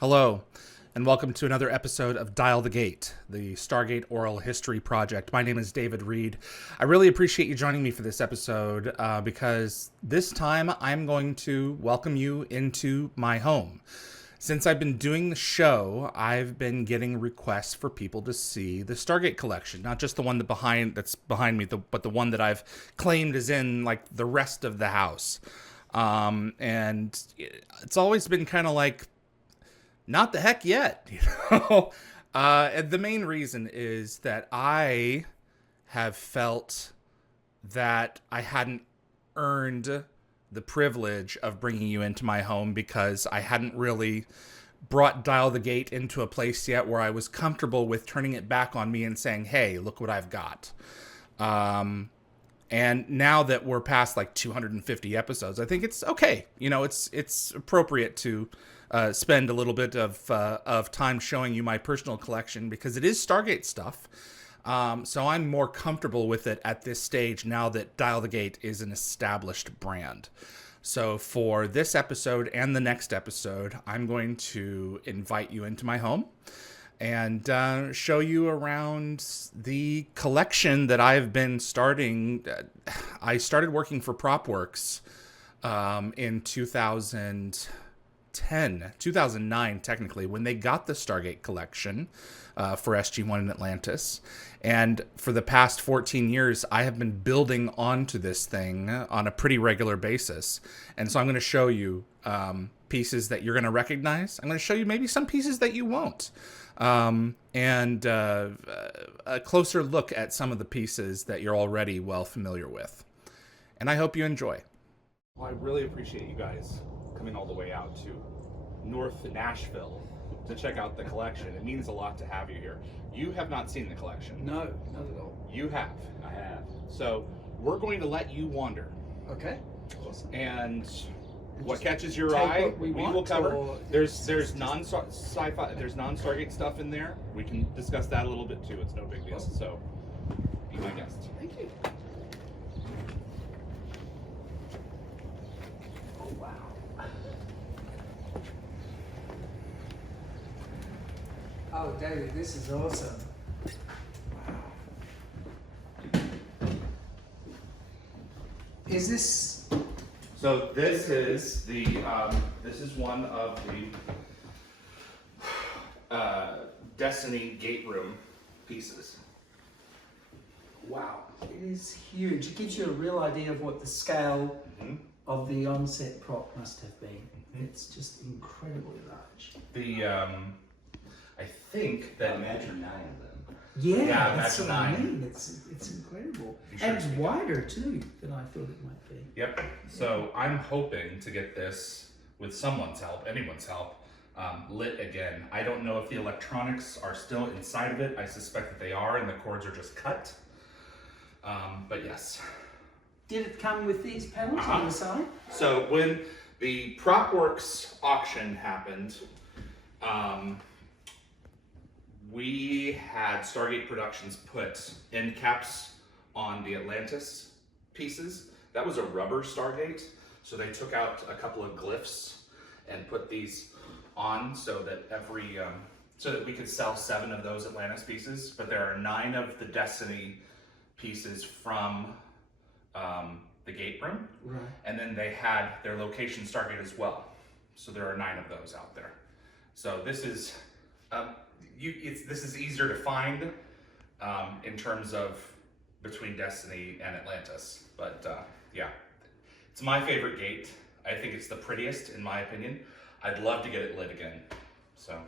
Hello, and welcome to another episode of Dial the Gate, the Stargate Oral History Project. My name is David Reed. I really appreciate you joining me for this episode because this time I'm going to welcome you into my home. Since I've been doing the show, I've been getting requests for people to see the Stargate collection, not just the one that's behind me, but the one that I've claimed is in like the rest of the house. And it's always been kind of like, not the heck yet, you know? And the main reason is that I have felt that I hadn't earned the privilege of bringing you into my home because I hadn't really brought Dial the Gate into a place yet where I was comfortable with turning it back on me and saying, hey, look what I've got. And now that we're past like 250 episodes, I think it's okay. You know, it's appropriate to spend a little bit of time showing you my personal collection because it is Stargate stuff. So I'm more comfortable with it at this stage now that Dial the Gate is an established brand. So for this episode and the next episode, I'm going to invite you into my home and show you around the collection that I've been starting. I started working for PropWorks in 2009, technically, when they got the Stargate collection for SG-1 in Atlantis. And for the past 14 years, I have been building onto this thing on a pretty regular basis. And so I'm going to show you pieces that you're going to recognize. I'm going to show you maybe some pieces that you won't. And a closer look at some of the pieces that you're already well familiar with. And I hope you enjoy. Well, I really appreciate you guys coming all the way out to North Nashville to check out the collection. It means a lot to have you here. You have not seen the collection. No, not at all. You have. I have. So we're going to let you wander. Okay. Awesome. And what catches your eye, we will cover. There's non-sci-fi, there's non-Stargate stuff in there. We can discuss that a little bit too. It's no big deal. Awesome. So be my guest. Thank you. Oh, wow. Oh, David, this is awesome. Wow. Is this... So this is the this is one of the Destiny gate room pieces. Wow, it is huge. It gives you a real idea of what the scale of the onset prop must have been. It's just incredibly large. The I think that imagine 9 of them. Yeah, that's imagine what I 9. mean. It's incredible. Sure And it's wider too than I thought it might be. Yep. So I'm hoping to get this with someone's help, anyone's help, lit again. I don't know if the electronics are still inside of it. I suspect that they are, and the cords are just cut. But yes. Did it come with these panels on the side? So when the PropWorks auction happened, we had Stargate Productions put end caps on the Atlantis pieces. That was a rubber Stargate, so they took out a couple of glyphs and put these on so that so that we could sell 7 of those Atlantis pieces. But there are 9 of the Destiny pieces from the gate room, Right. and then they had their location Stargate as well. So there are 9 of those out there. So this is this is easier to find in terms of between Destiny and Atlantis. But yeah, it's my favorite gate. I think it's the prettiest in my opinion. I'd love to get it lit again. So.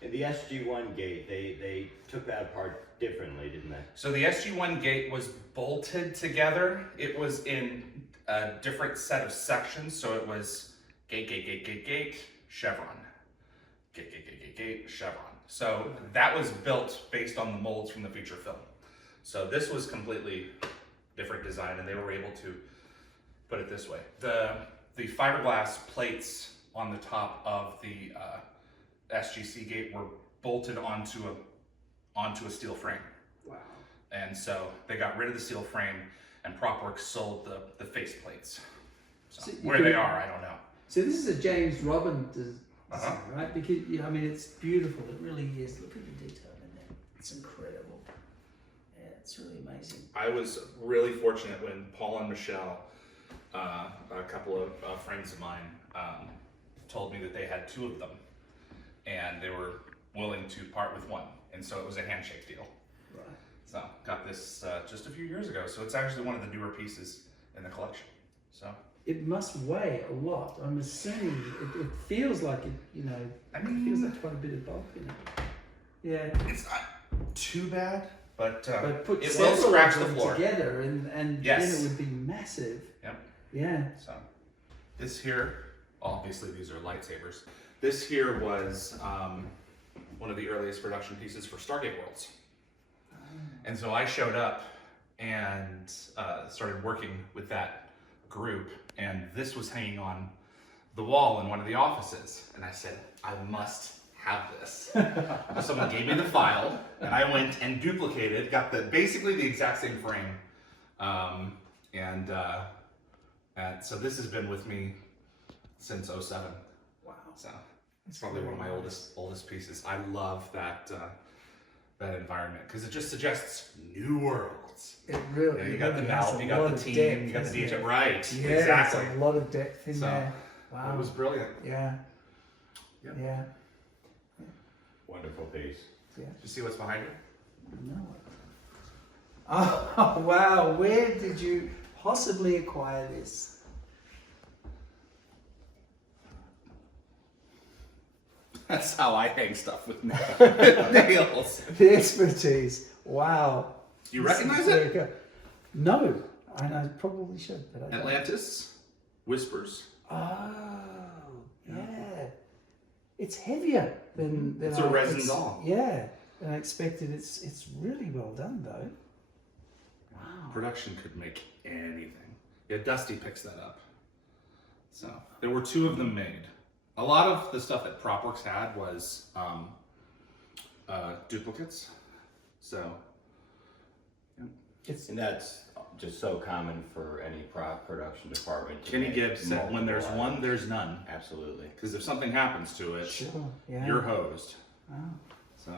In the SG-1 gate, they took that apart differently, didn't they? So the SG-1 gate was bolted together. It was in a different set of sections. So it was gate, chevron. Gate, chevron. So that was built based on the molds from the feature film. So this was completely different design, and they were able to put it this way. The fiberglass plates on the top of the SGC gate were bolted onto a steel frame. Wow. And so they got rid of the steel frame, and PropWorks sold the face plates. So where they are, I don't know. So this is a James Robin right? Because I mean, it's beautiful. It really is. Look at the detail in there. It's incredible. Yeah, it's really amazing. I was really fortunate when Paul and Michelle, a couple of friends of mine, told me that they had 2 of them, and they were willing to part with one, and so it was a handshake deal. Right. So got this just a few years ago. So it's actually one of the newer pieces in the collection. So it must weigh a lot. I'm assuming it feels like it. You know, I mean, it feels like quite a bit of bulk in it. Yeah. It's not too bad, but put it will several scratch of the them floor together, and Yes. then it would be massive. Yep. Yeah. So this here, obviously these are lightsabers. This here was one of the earliest production pieces for Stargate Worlds. And so I showed up and started working with that group, and this was hanging on the wall in one of the offices. And I said, I must have this. So someone gave me the file, and I went and duplicated, got basically the exact same frame. And so this has been with me since 07. Wow. So it's probably one of my oldest pieces. I love that environment because it just suggests new worlds. It really. You got the has map, a you lot got the of team, depth, you got the hasn't DHD. it? Right. Yeah, Exactly. it's a lot of depth in So, there. Wow. It was brilliant. Yeah. Yep. Yeah. Wonderful piece. Yeah. Did you see what's behind you? No. Oh wow! Where did you possibly acquire this? That's how I hang stuff with nails. The expertise. Wow. Do you recognize it? No, and I probably should, but I don't. Atlantis, Whispers. Oh, yeah. It's heavier than It's I a resin doll. Yeah, than I expected. It's really well done though. Wow. Production could make anything. Yeah, Dusty picks that up. So there were 2 of them made. A lot of the stuff that PropWorks had was duplicates. So And that's just so common for any prop production department. to Kenny make Gibbs said, when there's multiple one, there's none. Absolutely. Because if something happens to it, Sure. Yeah. you're hosed. Wow. So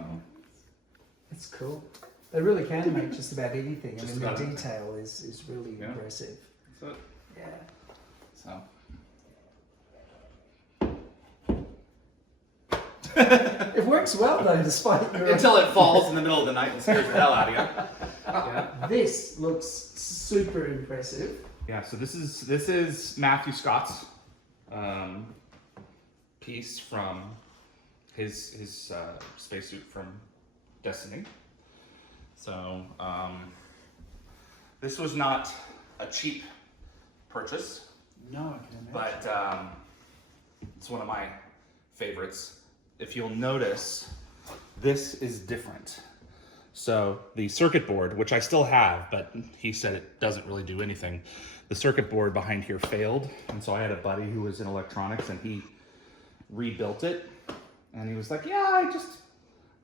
It's cool. They really can make just about anything. Just I mean, about the anything. detail is really Yeah. impressive. So, Yeah. so. It works well though, despite your. Until it falls in the middle of the night and scares the hell out of you. Yeah. This looks super impressive. Yeah. So this is Matthew Scott's piece from his spacesuit from Destiny. So this was not a cheap purchase, No, I can imagine. but it's one of my favorites. If you'll notice, this is different. So the circuit board, which I still have, but he said it doesn't really do anything. The circuit board behind here failed, and so I had a buddy who was in electronics, and he rebuilt it. And he was like, "Yeah,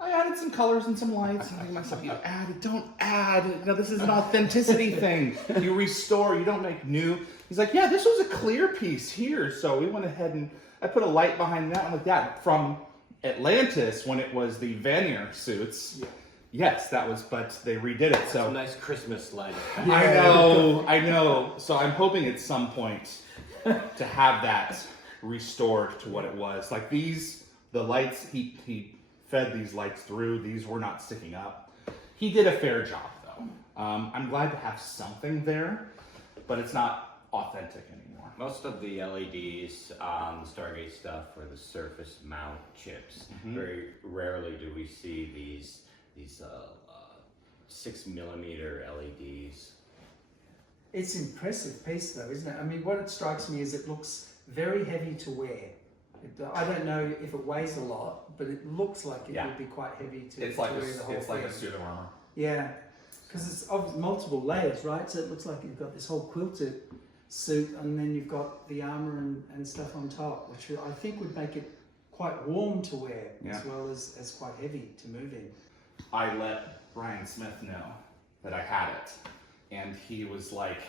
I added some colors and some lights." And I think to myself, "You added? Don't add. You know, this is an authenticity thing. You restore. You don't make new." He's like, "Yeah, this was a clear piece here, so we went ahead and I put a light behind that." I'm like, "That from Atlantis when it was the Vanir suits." Yeah. Yes, that was, but they redid it. So A nice Christmas light. I know. So I'm hoping at some point to have that restored to what it was. Like these, the lights, he fed these lights through. These were not sticking up. He did a fair job though. I'm glad to have something there, but it's not authentic anymore. Most of the LEDs on the Stargate stuff were the surface mount chips. Very rarely do we see these 6mm LEDs. It's an impressive piece though, isn't it? I mean, what it strikes me is it looks very heavy to wear. I don't know if it weighs a lot, but it looks like it would be quite heavy to, It's like wear the whole it's like a thing. suit of armor. Yeah, because it's of multiple layers, right? So it looks like you've got this whole quilted suit, and then you've got the armor and stuff on top, which I think would make it quite warm to wear as well as quite heavy to move in. I let Brian Smith know that I had it, and he was like,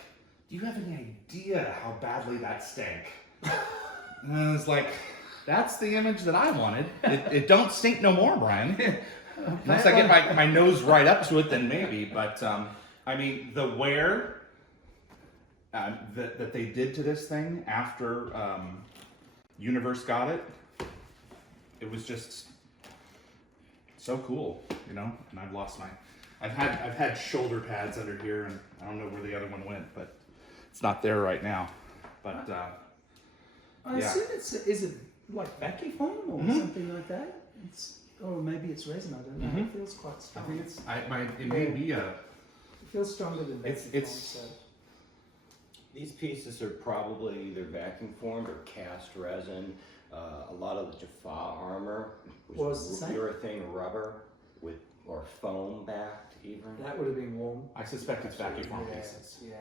"Do you have any idea how badly that stank?" And I was like, That's the image that I wanted. It don't stink no more, Brian. Unless I get my nose right up to it, then maybe. But I mean, the wear that they did to this thing after Universe got it, it was just so cool, you know. And I've lost my. I've had shoulder pads under here, and I don't know where the other one went, but it's not there right now. But I assume is it like vacuum foam or something like that? Or maybe it's resin. I don't know. It feels quite strong. I think it may be a. It feels stronger than vacuum foam. So. These pieces are probably either vacuum formed or cast resin. A lot of the Jaffa armor was urethane rubber or foam backed even. That would have been warm. I suspect it's vacuum formed pieces. Yeah,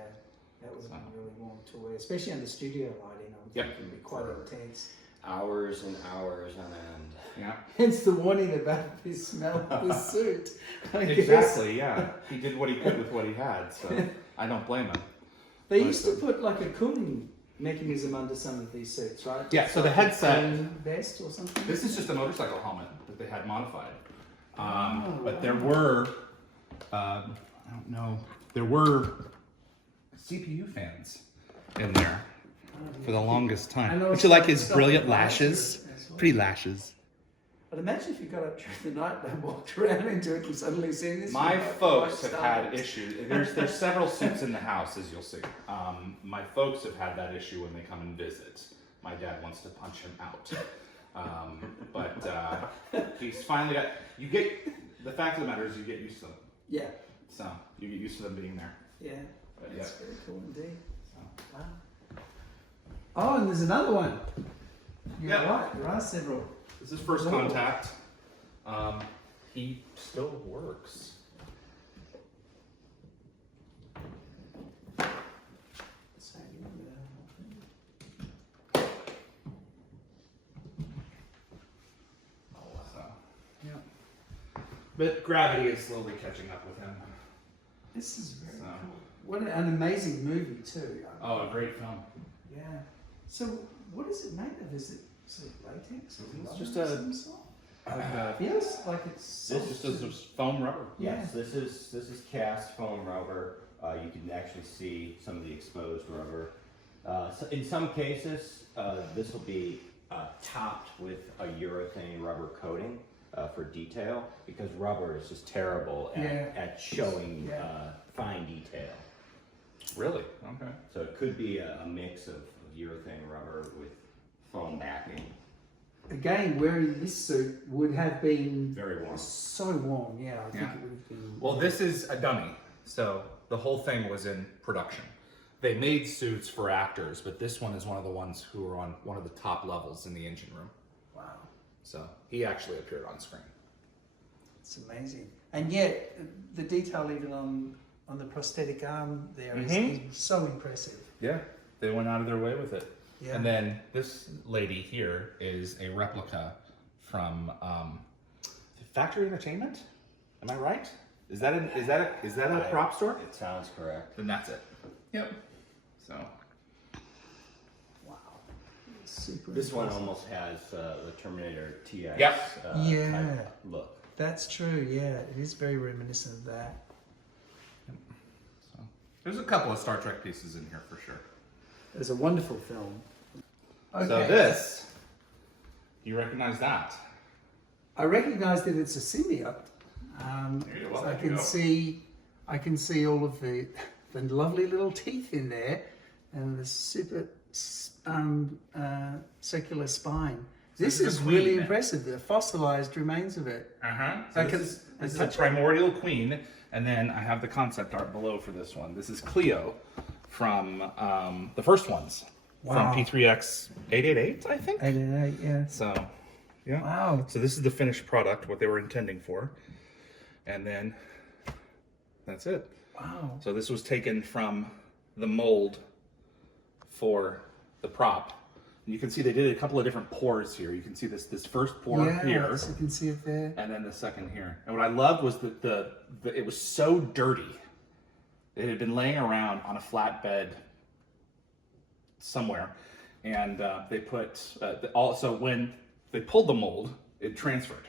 that would have been really warm to wear, especially under studio lighting. I would think it would be quite intense. Hours and hours on end. Yeah. Hence the warning about the smell of the suit. Exactly. Yeah. He did what he could with what he had, so I don't blame him. They used to put like a cooling mechanism under some of these suits, right? Yeah. So the headset vest or something. This is just a motorcycle helmet that they had modified. But there were, I don't know, there were CPU fans in there for the longest time. Don't you like his brilliant lashes? Pretty lashes. But imagine if you got up during the night and walked around into it and suddenly seen this. My folks have had issues. There's several suits in the house, as you'll see. My folks have had that issue when they come and visit. My dad wants to punch him out. But he's finally got. The fact of the matter is, you get used to them. Yeah. So you get used to them being there. Yeah. But, that's very cool indeed. So. Wow. Oh, and there's another one. You're right. There are several. This is First Contact. He still works. But gravity is slowly catching up with him. This is very cool. What an amazing movie too. Oh, a great film. Yeah. So what is it made of? Is it latex? It's just a. Feels like it's. This is foam rubber. Yes, this is cast foam rubber. You can actually see some of the exposed rubber. So in some cases, this will be topped with a urethane rubber coating for detail, because rubber is just terrible at showing fine detail. Really? Okay. So it could be a mix of urethane rubber with foam backing. Again, wearing this suit would have been very warm. So warm, I think it would have been. Well, this is a dummy, so the whole thing was in production. They made suits for actors, but this one is one of the ones who were on one of the top levels in the engine room. Wow. So he actually appeared on screen. It's amazing. And yet, the detail even on the prosthetic arm there is so impressive. Yeah, they went out of their way with it. Yeah. And then this lady here is a replica from Factory Entertainment. Am I right? Is that a prop store? It sounds correct. Then that's it. Yep. So. Wow. Super. This one almost has the Terminator TX type look. That's true. Yeah, it is very reminiscent of that. So there's a couple of Star Trek pieces in here for sure. It's a wonderful film. Okay. So this, you recognize that? I recognize that it's a symbiote. Well, I can see all of the lovely little teeth in there, and the super circular spine. This is really impressive. The fossilized remains of it. So this is a Primordial Queen, and then I have the concept art below for this one. This is Cleo from the first ones. From P3X 888, I think? 888, yeah. So, yeah. Wow. So this is the finished product, what they were intending for. And then, that's it. Wow. So this was taken from the mold for the prop. You can see they did a couple of different pores here. You can see this first pore here. Yes, you can see it there. And then the second here. And what I loved was that it was so dirty. It had been laying around on a flatbed somewhere, and they put also when they pulled the mold, it transferred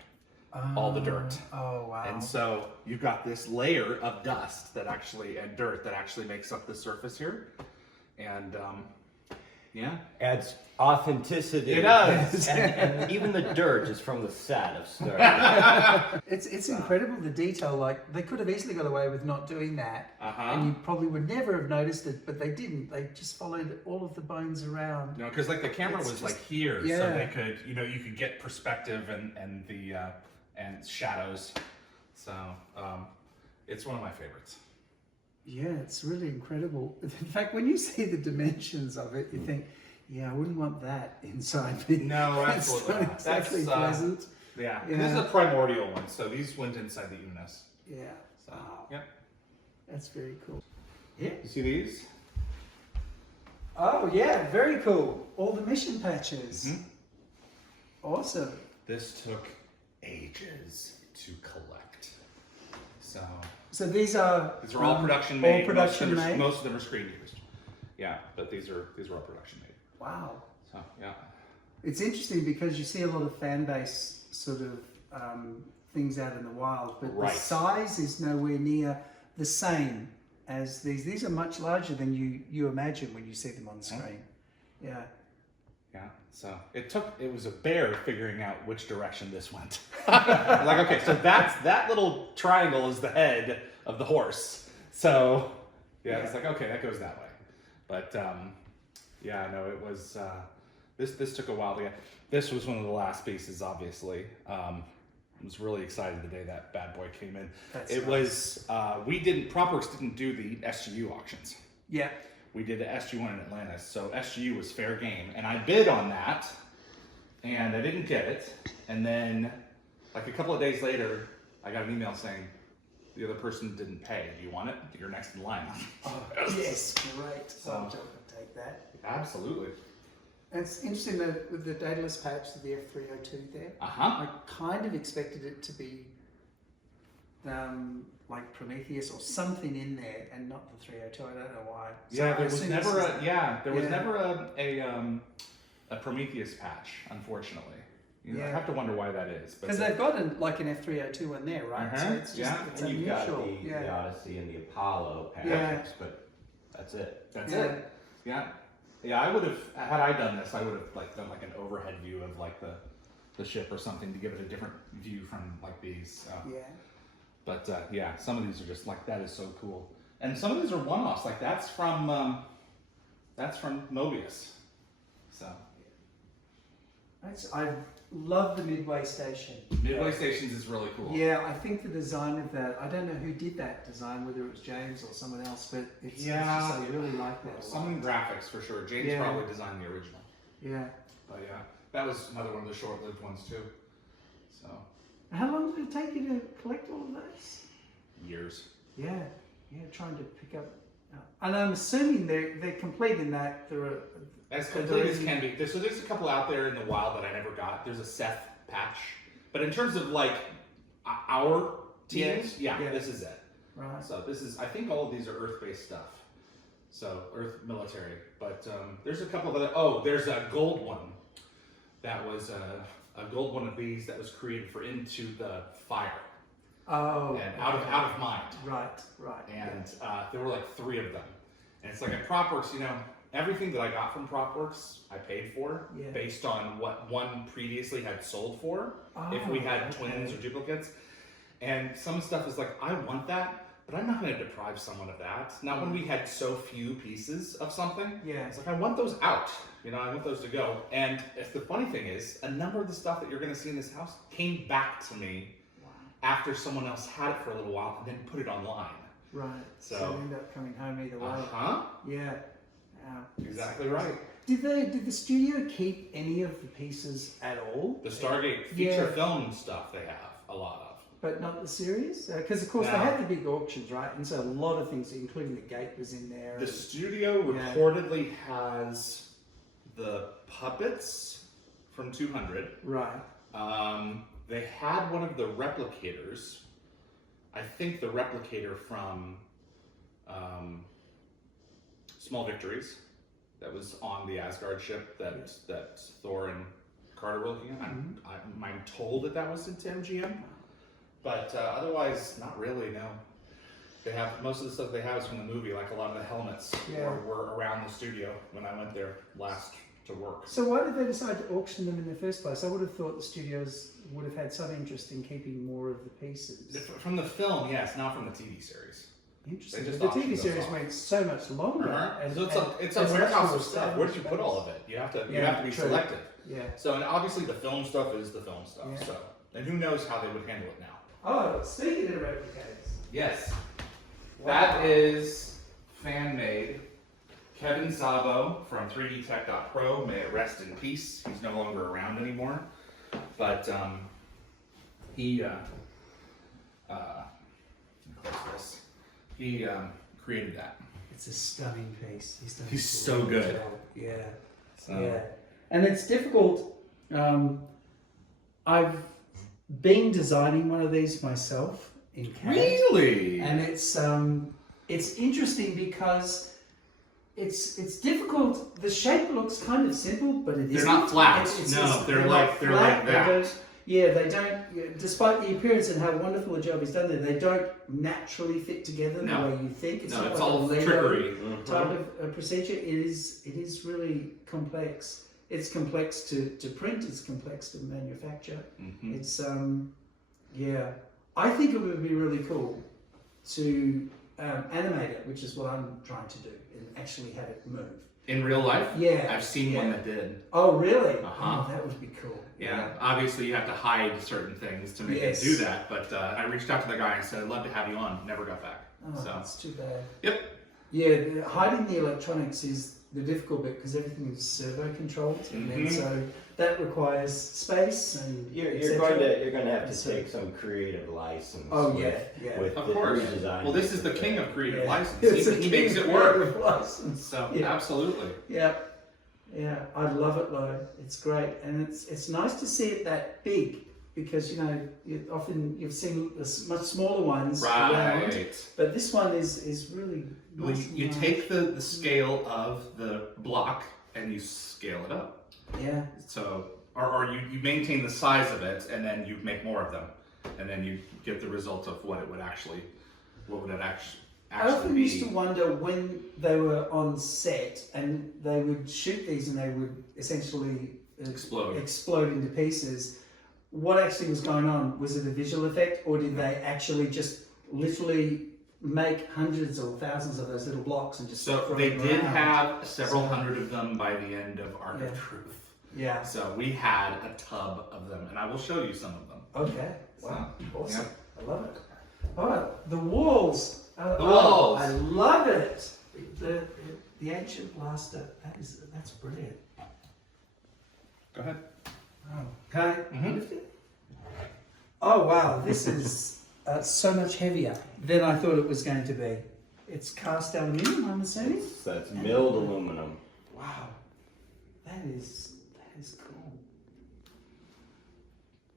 all the dirt. Oh wow! And so you've got this layer of dust and dirt that actually makes up the surface here, and yeah, Adds authenticity. It does. And even the dirt is from the set of Stargate. It's incredible the detail. Like they could have easily got away with not doing that, Uh-huh. and you probably would never have noticed it. But they didn't. They just followed all of the bones around. no, because like the camera It's was just- like here, so yeah. they could you could get perspective and the and shadows. So it's one of my favorites. Yeah, it's really incredible. In fact, when you see the dimensions of it, you think, yeah, I wouldn't want that inside me. No, It's absolutely not not. exactly That's, pleasant. Yeah, Yeah. this is a primordial one, so these went inside the Uranus. Yeah. So, Wow. yeah. That's very cool. Yeah. You see these? Oh, yeah, very cool. All the mission patches. Mhm. Awesome. This took ages to collect. So these are all production made. All production made. Most of them are screen used. Yeah, but these are all production made. Wow. So yeah. It's interesting because you see a lot of fan base sort of things out in the wild, but Right. the size is nowhere near the same as these. These are much larger than you imagine when you see them on the screen. Yeah. Yeah, so it was a bear figuring out which direction this went. Like, okay, so that little triangle is the head of the horse. So, yeah, it's like, okay, that goes that way. But, yeah, no, it was, this took a while to get. This was one of the last pieces, obviously. I was really excited the day that bad boy came in. That's Was, PropWorks didn't do the SGU auctions. Yeah. We did the SG1 in Atlantis, so SGU was fair game, and I bid on that, and I didn't get it, and then, like a couple of days later, I got an email saying, the other person didn't pay, do you want it? You're next in line. Oh, yes, great. So- I'll take that. Absolutely. And it's interesting that with the dataless patch, the F302 there, Uh-huh. I kind of expected it to be like Prometheus or something in there, and not the 302. I don't know why. So Yeah, I there was assume never this a, is- yeah, there was Yeah. never a Prometheus patch, unfortunately. You know, I Yeah. have to wonder why that is. But Because they've got like an F302 in there, right? So Uh-huh, it's just yeah. it's And you've got unusual. the Yeah. Odyssey and the Apollo patches, Yeah. but that's it. That's Yeah. it. Yeah. Yeah, I would have, had I done this, I would have like done like an overhead view of like the ship or something to give it a different view from like these. Yeah. But yeah, some of these are just like, that is so cool. And some of these are one-offs, like that's from Mobius. So, I love the Midway Station. Midway Stations is really cool. Yeah, I think the design of that, I don't know who did that design, whether it was James or someone else, but it's just, I really like that. a lot. Some in graphics for sure. James Yeah. probably designed the original. Yeah. But yeah, that was another one of the short-lived ones too. So, How long did it take you to collect all of those? years. Yeah, trying to pick up. And I'm assuming they're complete in that there are. As there complete as isn't- can be. So there's a couple out there in the wild that I never got. There's a Seth patch. But in terms of like our teams, yeah, Yeah. this is it. Right. So this is, I think all of these are Earth-based stuff. So Earth military. But there's a couple of other, there's a gold one. That was a gold one of these that was created for Into the Fire. Oh. And Out of Mind. Right. And there were like 3 of them. And it's like at PropWorks, everything that I got from PropWorks, I paid for Yeah. based on what one previously had sold for. If Oh, we had okay. twins or duplicates. And some stuff is like, I want that, but I'm not going to deprive someone of that. Not when we had so few pieces of something. Yeah. It's like, I want those out. I want those to go. And the funny thing is, a number of the stuff that you're going to see in this house came back to me after someone else had it for a little while and then put it online. Right. So- you end up coming home either way. Uh-huh. Yeah. Exactly right. Did the studio keep any of the pieces at all? The Stargate feature film stuff they have a lot of. But not the series? Because of course No. they had the big auctions, right? And so a lot of things, including the gate, was in there. The and- studio Yeah. reportedly has the puppets from 200. Right. They had one of the replicators. I think the replicator from Small Victories. that was on the Asgard ship that Thor and Carter were looking at. I'm told that was into MGM, but otherwise, not really. No, they have most of the stuff they have is from the movie. Like a lot of the helmets were around the studio when I went there last to work. So why did they decide to auction them in the first place? I would have thought the studios would have had some interest in keeping more of the pieces. From the film, yes, not from the TV series. Interesting. They just The auctioned TV those series off. went so much longer. So it's a there's warehouse much of stuff. more Where did you put all of it? You have to be true. selective. Yeah. So and obviously the film stuff is the film stuff. Yeah. So and who knows how they would handle it now? Oh, speaking of replicators. Yes. Wow. That is fan made. Kevin Szabo from 3dtech.pro. May it rest in peace. He's no longer around anymore. But he created that. It's a stunning piece. He's so good. Yeah. So. Yeah. And it's difficult. I've been designing one of these myself in CAD. Really? And it's interesting because it's difficult. The shape looks kind of simple, but it isn't. They're not flat. They're like flat. that. They don't. Despite the appearance and how wonderful a job he's done there, they don't naturally fit together the way you think. It's not like all a Lego trickery type of a procedure. It is really complex. It's complex to print. It's complex to manufacture. Mm-hmm. It's I think it would be really cool to animate it, which is what I'm trying to do, and actually have it move. In real life? Yeah. I've seen one that did. Oh, really? Uh-huh. Oh, that would be cool. Yeah. Obviously, you have to hide certain things to make it do that. But I reached out to the guy and said, I'd love to have you on. Never got back. Oh, so that's too bad. Yep. Yeah, hiding the electronics is the difficult bit because everything is servo controlled, and then so that requires space and You're going to have to take some creative license. Oh with Of the course. redesign. Well, this is the king of creative license. It's He makes it work. License. So absolutely. Yeah, yeah, I love it though. It's great, and it's nice to see it that big because you've seen much smaller ones around, but this one is really. Well, you take the scale of the block and you scale it up. Yeah. So, or you maintain the size of it and then you make more of them, and then you get the result of what would it actually I often be. used to wonder when they were on set and they would shoot these and they would essentially explode into pieces. What actually was going on? Was it a visual effect, or did they actually just literally make hundreds or thousands of those little blocks and just So throw they them did around? have several hundred of them by the end of Arc of Truth. Yeah. So we had a tub of them, and I will show you some of them. Okay. Wow. Awesome. Yeah. I love it. All right. The walls. The walls. I love it. The ancient blaster. That's brilliant. Go ahead. Oh, can I lift it? Oh wow, this is so much heavier than I thought it was going to be. It's cast aluminium, I'm assuming. That's milled aluminum. Wow, that is cool.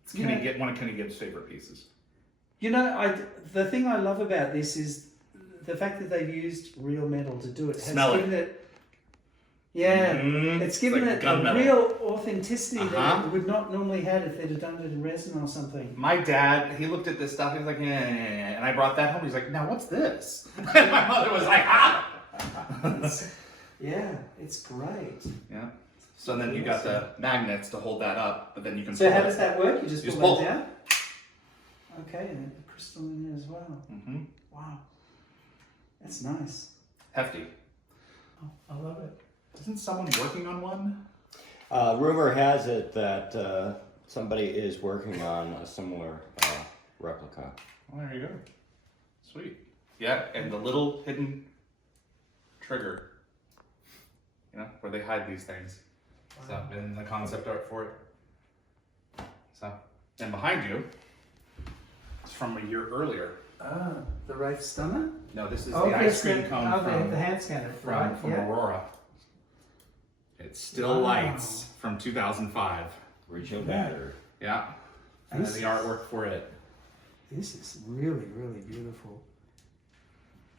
It's one of Kenny Gibbs' favorite pieces. The thing I love about this is the fact that they've used real metal to do it. Smell it. It's given like it gun a metal. real authenticity that it would not normally have if they'd have done it in resin or something. My dad, he looked at this stuff, he was like, yeah. And I brought that home, he's like, now what's this? And my mother was like, ah! It's great. Yeah. So then you got the magnets to hold that up, but then you can So pull how it. does that work? You just pull that down? Okay, and a crystal in there as well. Mm-hmm. Wow. That's nice. Hefty. Oh, I love it. Isn't someone working on one? Rumor has it that somebody is working on a similar replica. Well, there you go. Sweet. Yeah, and the little hidden trigger, where they hide these things. So, and the concept art for it. So, and behind you, it's from a year earlier. Ah, the Wraith Stunner? No, this is the ice cream cone from the hand scanner. from Aurora. It still lights from 2005. Original battery. Yeah. And then the artwork for it. This is really, really beautiful.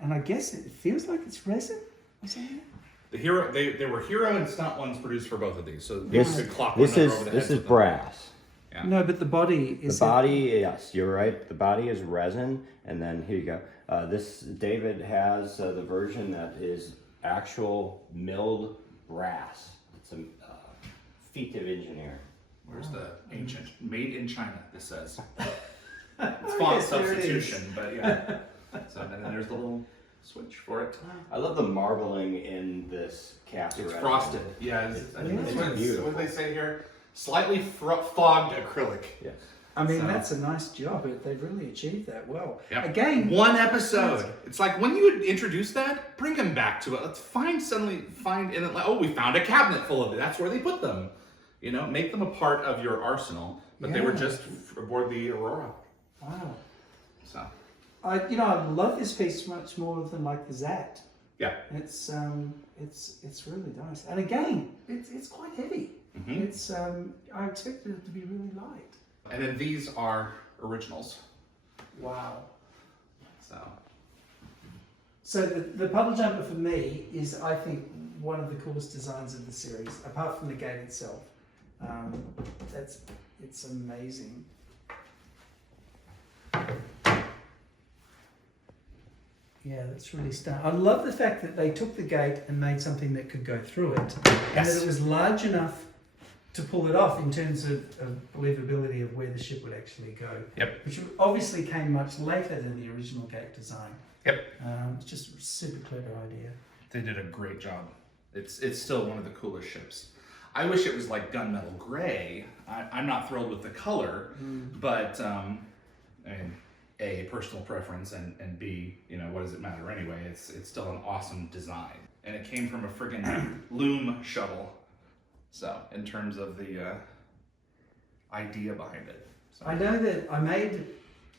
And I guess it feels like it's resin. Is that it? The hero, they were hero and stunt ones produced for both of these, so This you could clock one this over is the this heads is with them. brass. Yeah. No, but the body is. The body, yes, you're right. The body is resin, and then here you go. This David has the version that is actual milled brass. It's a feat of engineering. Where's the ancient made in China? This says it's font Yes, there it is. substitution, but yeah. So and then there's the little switch for it. I love the marbling in this cast. It's resin. frosted. Yeah, I think It's that's beautiful. what they say here. Slightly fogged acrylic. Yes. I mean, So- that's a nice job. They've really achieved that well. Yeah. Again, One episode. It's like when you would introduce that, bring them back to it. Let's find in it like, oh, we found a cabinet full of it. That's where they put them. You know, make them a part of your arsenal. But they were Yeah. just aboard the Aurora. wow. So I love this piece much more than like the Zat. yeah. It's really nice. And again, it's quite heavy. Mhm. It's I expected it to be really light. And then these are originals. Wow. So So the puddle jumper for me is, I think, one of the coolest designs of the series, apart from the gate itself. It's amazing. Yeah, that's really stunning. I love the fact that they took the gate and made something that could go through it, and Yes. that it was large enough to pull it off in terms of believability of where the ship would actually go. Yep. Which obviously came much later than the original gate design. Yep. It's just a super clever idea. they did a great job. It's still one of the coolest ships. I wish it was like gunmetal gray. I'm not thrilled with the color, but I mean, A, personal preference, and B, you know, what does it matter anyway? It's still an awesome design. And it came from a friggin' loom shuttle. So, in terms of the idea behind it. So. I know that I made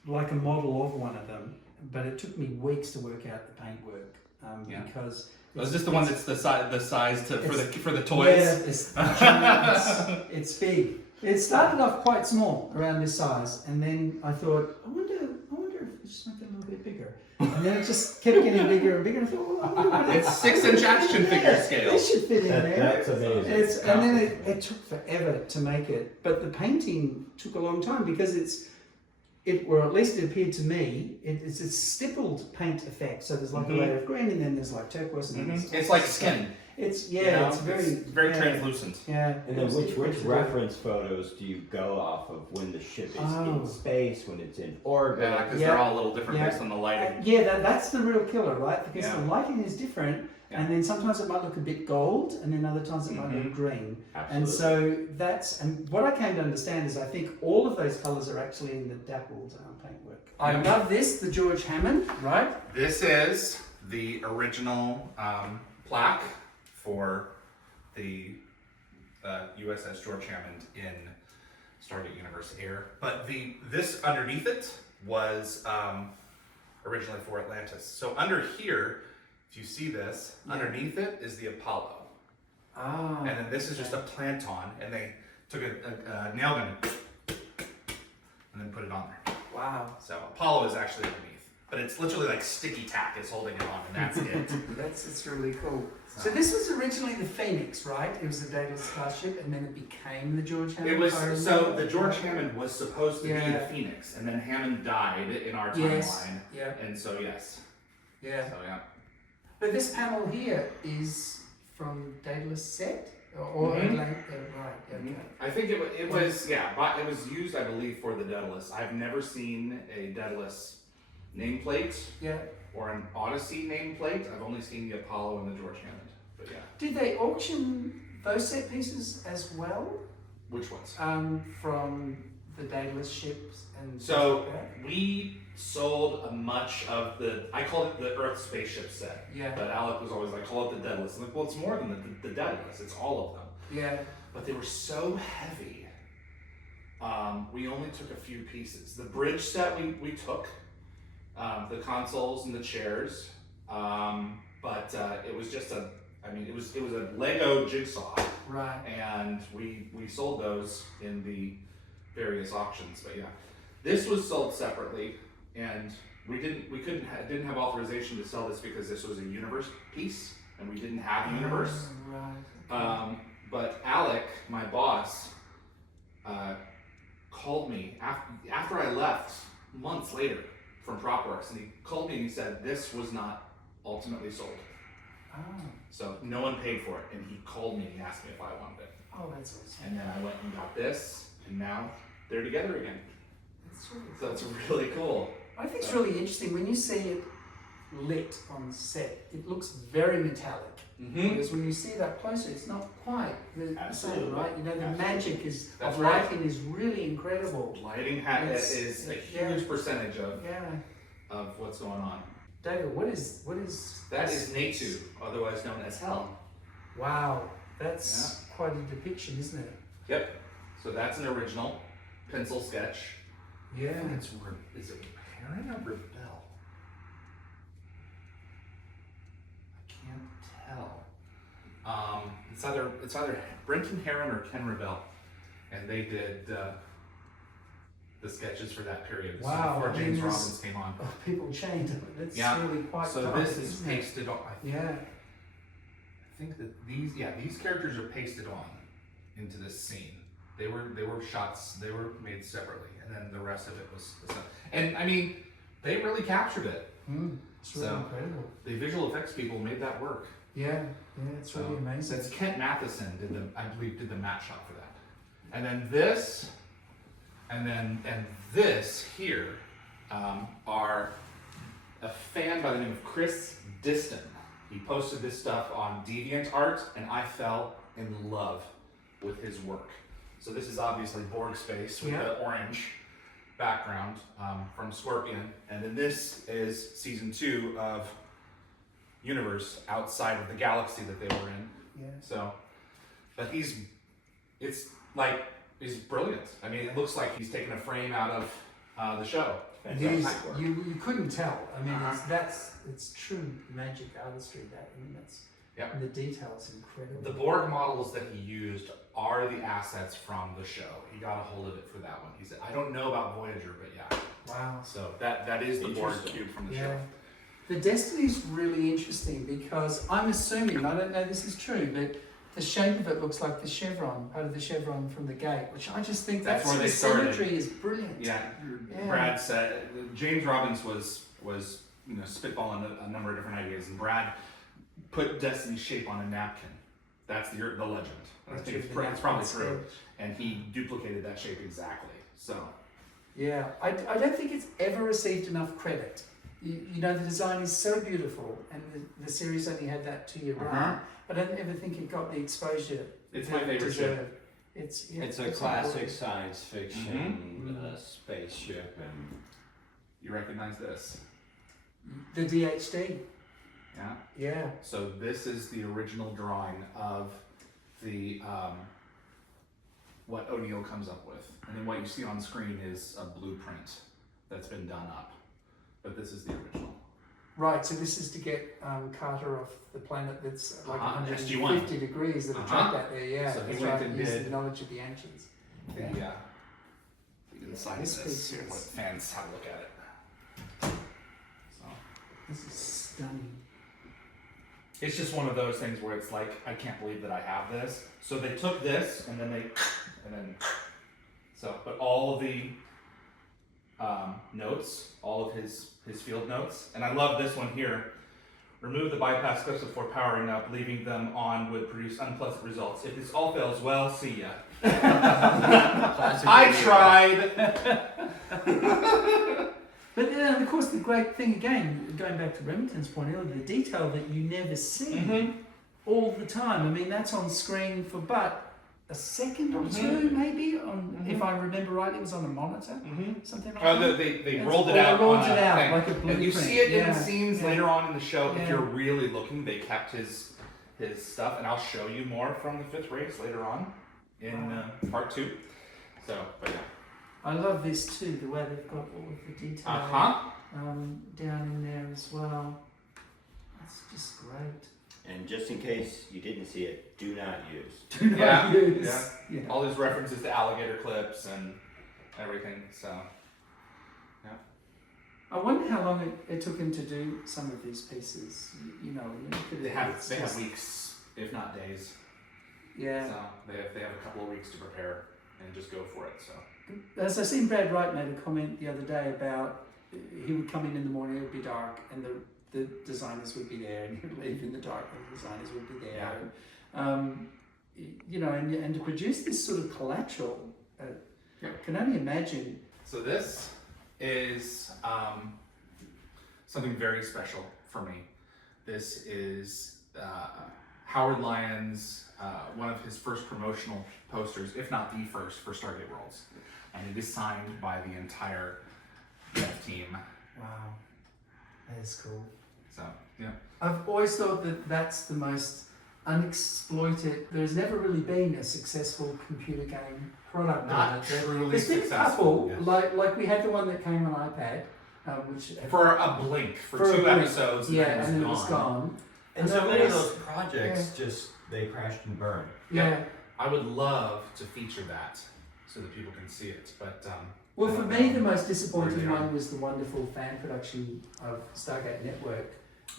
like a model of one of them, but it took me weeks to work out the paintwork Yeah. because. Was this the one that's the size for the toys? Yeah, it's big. It started off quite small, around this size, and then I thought, I wonder if we just make it a little bit bigger. And then it just kept getting bigger and bigger. And I thought, well, I wonder what It's 6-inch action figure Yeah, scale. This should fit in there. That's amazing. And then it took forever to make it, but the painting took a long time because or at least it appeared to me, it's a stippled paint effect. So there's like a layer of green, and then there's like turquoise, and then It's like skin. It's You know, it's very translucent. Yeah. And then which reference photos do you go off of when the ship is in space, when it's in orbit? Yeah, because they're all a little different Yeah. based on the lighting. That's the real killer, right? Because Yeah. the lighting is different, Yeah. and then sometimes it might look a bit gold, and then other times it might look green. And so and what I came to understand is I think all of those colours are actually in the dappled paintwork. I love this, the George Hammond, right? This is the original plaque for the USS George Hammond in Stargate Universe Air. But this underneath it was originally for Atlantis. So under here, if you see this, underneath it is the Apollo. Ah. And then this is just a planton, and they took a nail gun and then put it on there. Wow. So Apollo is actually underneath, but it's literally like sticky tack is holding it on, and that's it. It's really cool. So this was originally the Phoenix, right? It was the Daedalus class ship, and then it became the George Hammond. It was if I so remember. the George Hammond was supposed to be Yeah. the Phoenix, and then Hammond died in our Yes. timeline, Yeah. and so yes, Yeah. so yeah. But this panel here is from Daedalus set, or Mhm. right? Okay. I think it was yeah, but it was used, I believe, for the Daedalus. I've never seen a Daedalus nameplate Yeah. or an Odyssey nameplate. I've only seen the Apollo and the George Hammond. But yeah, Did they auction those set pieces as well? which ones? From the Daedalus ships and So things like we sold much of I call it the Earth spaceship set. Yeah. But Alec was always like, call it the Daedalus. I'm like, well, it's more than the Daedalus. It's all of them. that? Yeah. But they were so heavy. We only took a few pieces. The bridge set we took, the consoles and the chairs. But it was just it was a Lego jigsaw. Right. And we sold those in the various auctions. But yeah, this was sold separately, and we didn't have authorization to sell this because this was a universe piece. and we didn't have Universe. Right. But Alec, my boss, called me after I left months later from PropWorks, and he called me and he said this was not ultimately sold. Oh. So no one paid for it, and he called me and he asked me if I wanted it. Oh, that's awesome. And then I went and got this, and now they're together again. That's really So cool. it's really cool. I think it's really interesting when you see it lit on set. It looks very metallic. Mm-hmm. Because when you see it up closer, it's not quite the same, Absolutely. right? You know, the Absolutely. magic That's of right. lighting is really incredible. Lighting is a Yeah. huge percentage of Yeah. what's going on. David, what is That is Natu, otherwise known as Hell. Wow, that's quite a depiction, isn't it? Yep. So that's an original pencil sketch. Yeah. Is it Heron or Rebel? I can't tell. It's either Brenton Heron or Ken Rebel, and they did the sketches for that period. So Wow, before I mean, James there's- Robbins came on. Oh, people change. That's Yeah. really quite So dark, this is isn't it? pasted on. Yeah. I think that these characters are pasted on into this scene. They were shots. They were made separately, and then the rest of it was. And I mean, they really captured it. It's really So- incredible. The visual effects people made that work. Yeah, it's really amazing. That's Kent Matheson I believe did the matte shot for that. And then this, and this here are a fan by the name of Chris Diston. He posted this stuff on DeviantArt, and I fell in love with his work. So this is obviously Borg space with the orange background from Scorpion, and then this is season 2 of Universe outside of the galaxy that they were in. Yeah. So, but he's brilliant. I mean, it looks like he's taken a frame out of the show. Fantastic. You couldn't tell. I mean, it's true magic artistry. And the details incredible. The Borg models that he used are the assets from the show. He got a hold of it for that one. He said, I don't know about Voyager, but yeah. Wow. So that is the Borg Interesting. cube from the Yeah. show. The Destiny's really interesting because I'm assuming, I don't know this is true, but the shape of it looks like the chevron, part of the chevron from the gate, which I just think That's that where sort they of started. symmetry is brilliant. Yeah. Brad said James Robbins was spitballing a number of different ideas, and Brad put Destiny's shape on a napkin. That's the legend. I think it's probably true. And he duplicated that shape exactly. So. Yeah, I don't think it's ever received enough credit. You know, the design is so beautiful, and the series only had that 2-year run. I don't ever think it got the exposure It's my it favorite ship. deserved. It's a classic important. science fiction spaceship, and You recognize this? The DHD. Yeah. Yeah. So this is the original drawing of the what O'Neill comes up with, and then what you see on screen is a blueprint that's been done up. But this is the original. Right, so this is to get Carter off the planet that's like SG-1. 150 degrees that are trapped out there, yeah. So he that's went right, and using did- the knowledge of the ancients. The inside This of this, piece here, is- let fans have a look at it. So This is stunning. it's just one of those things where it's like, I can't believe that I have this. So they took this and then but all of the notes, all of his field notes, and I love this one here. Remove the bypass clips before powering up. Leaving them on would produce unpleasant results. If this all fails, well, see ya. I tried. But then, of course, the great thing again, going back to Remington's point earlier, the detail that you never see all the time. I mean, that's on screen for but a second or two, maybe. If I remember right, it was on a monitor, something like that. They rolled it out. They rolled on it out thing. like a And blueprint. you see it in Yeah, scenes yeah. later on in the show. If Yeah. you're really looking, they kept his stuff, and I'll show you more from the 5th race later on in part 2. So, but yeah. I love this too, the way they've got all of the detail down in there as well. That's just great. And just in case you didn't see it, do not use. Do not Yeah, use. Yeah. All these references to alligator clips and everything. So, yeah. I wonder how long it took him to do some of these pieces. You know, when you look at They it, have it's they have just- weeks, if not days. Yeah. So they have a couple of weeks to prepare and just go for it. So As I seen Brad Wright made a comment the other day about he would come in the morning, it would be dark, and the designers would be there, and he would leave in the dark, and the designers would be there. Yeah. And, you know, and to produce this sort of collateral, can only imagine. So this is something very special for me. This is Howard Lyon's, one of his first promotional posters, if not the first, for Stargate Worlds. And it is signed by the entire dev team. Wow, that is cool. So, yeah. I've always thought that that's the most unexploited. There's never really been a successful computer game product. Not truly There's been a successful. couple, like we had the one that came on iPad, which For a blink, for a 2 blink, episodes, yeah, and then it was gone. And And so then many of there's- those projects just, they crashed and burned. Yeah. I would love to feature that so that people can see it, but Well, I for don't me, know the most where disappointing they are. one was the wonderful fan production of Stargate Network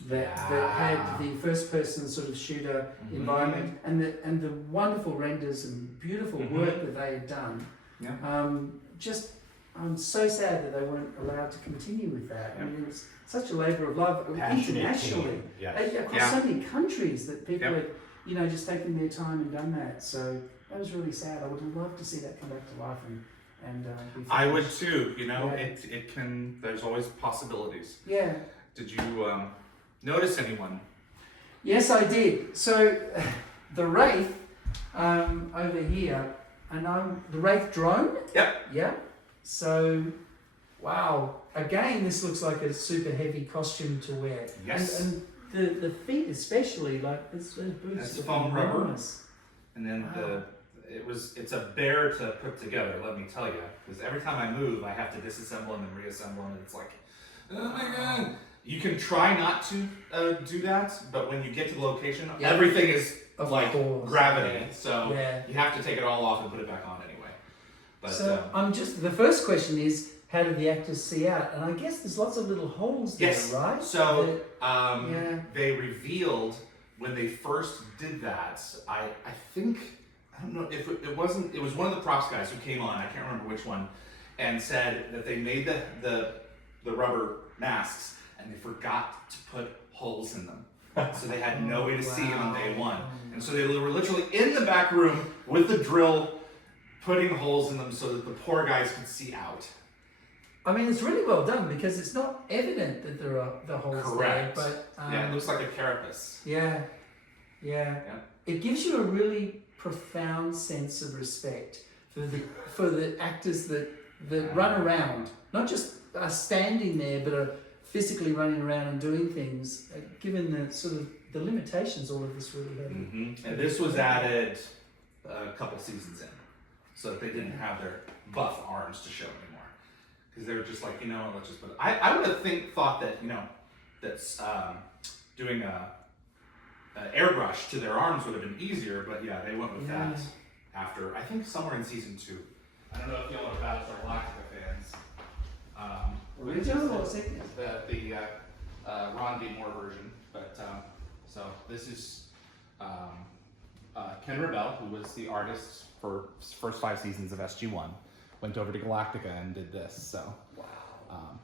that Yeah. had the first-person sort of shooter Mhm. environment and the wonderful renders and beautiful Mhm. work that they had done. Yeah. I'm so sad that they weren't allowed to continue with that. I Yeah. mean, it was such a labour of love Passionate internationally, team, yes. across Yeah. so many countries that people Yeah. had, you know, just taken their time and done that. So that was really sad. I would love to see that come back to life and be I would finished. too. You know, Yeah. it can. There's always possibilities. Yeah. Did you notice anyone? Yes, I did. So the Wraith over here, and the Wraith Drone. Yep. Yeah. So, wow. Again, this looks like a super heavy costume to wear. Yes. And the feet especially, like those boots. That's are foam rubber. enormous. And then Wow. it's a bear to put together. Let me tell you, because every time I move, I have to disassemble them and reassemble them, and it's like, oh my god. You can try not to do that, but when you get to the location, Yeah. everything is Of like course. gravity. So Yeah. you have to take it all off and put it back on anyway. But So the first question is, how did the actors see out? And I guess there's lots of little holes there, yes. right? So yeah. they revealed when they first did that. I think I don't know if it wasn't. It was one of the props guys who came on. I can't remember which one, and said that they made the rubber masks and they forgot to put holes in them. So they had no way to see them on day one. And so they were literally in the back room with the drill, putting holes in them so that the poor guys could see out. I mean, it's really well done because it's not evident that there are the holes Correct. there. But Yeah, it looks like a carapace. yeah. Yeah. It gives you a really profound sense of respect for the actors that run around, not just are standing there, but are physically running around and doing things. Given the sort of the limitations all of this really had. Mm-hmm. And this was added a couple seasons in, so that they didn't have their buff arms to show anymore, because they were just like, you know, let's just put. I would have thought that, you know, that's doing a airbrush to their arms would have been easier, but yeah, they went with that after, I think, somewhere in season 2. I don't know if y'all are Battlestar Galactica fans. Original or second? The Ron D. Moore version, but so this is Ken Rebel, who was the artist for first 5 seasons of SG-1, went over to Galactica and did this. So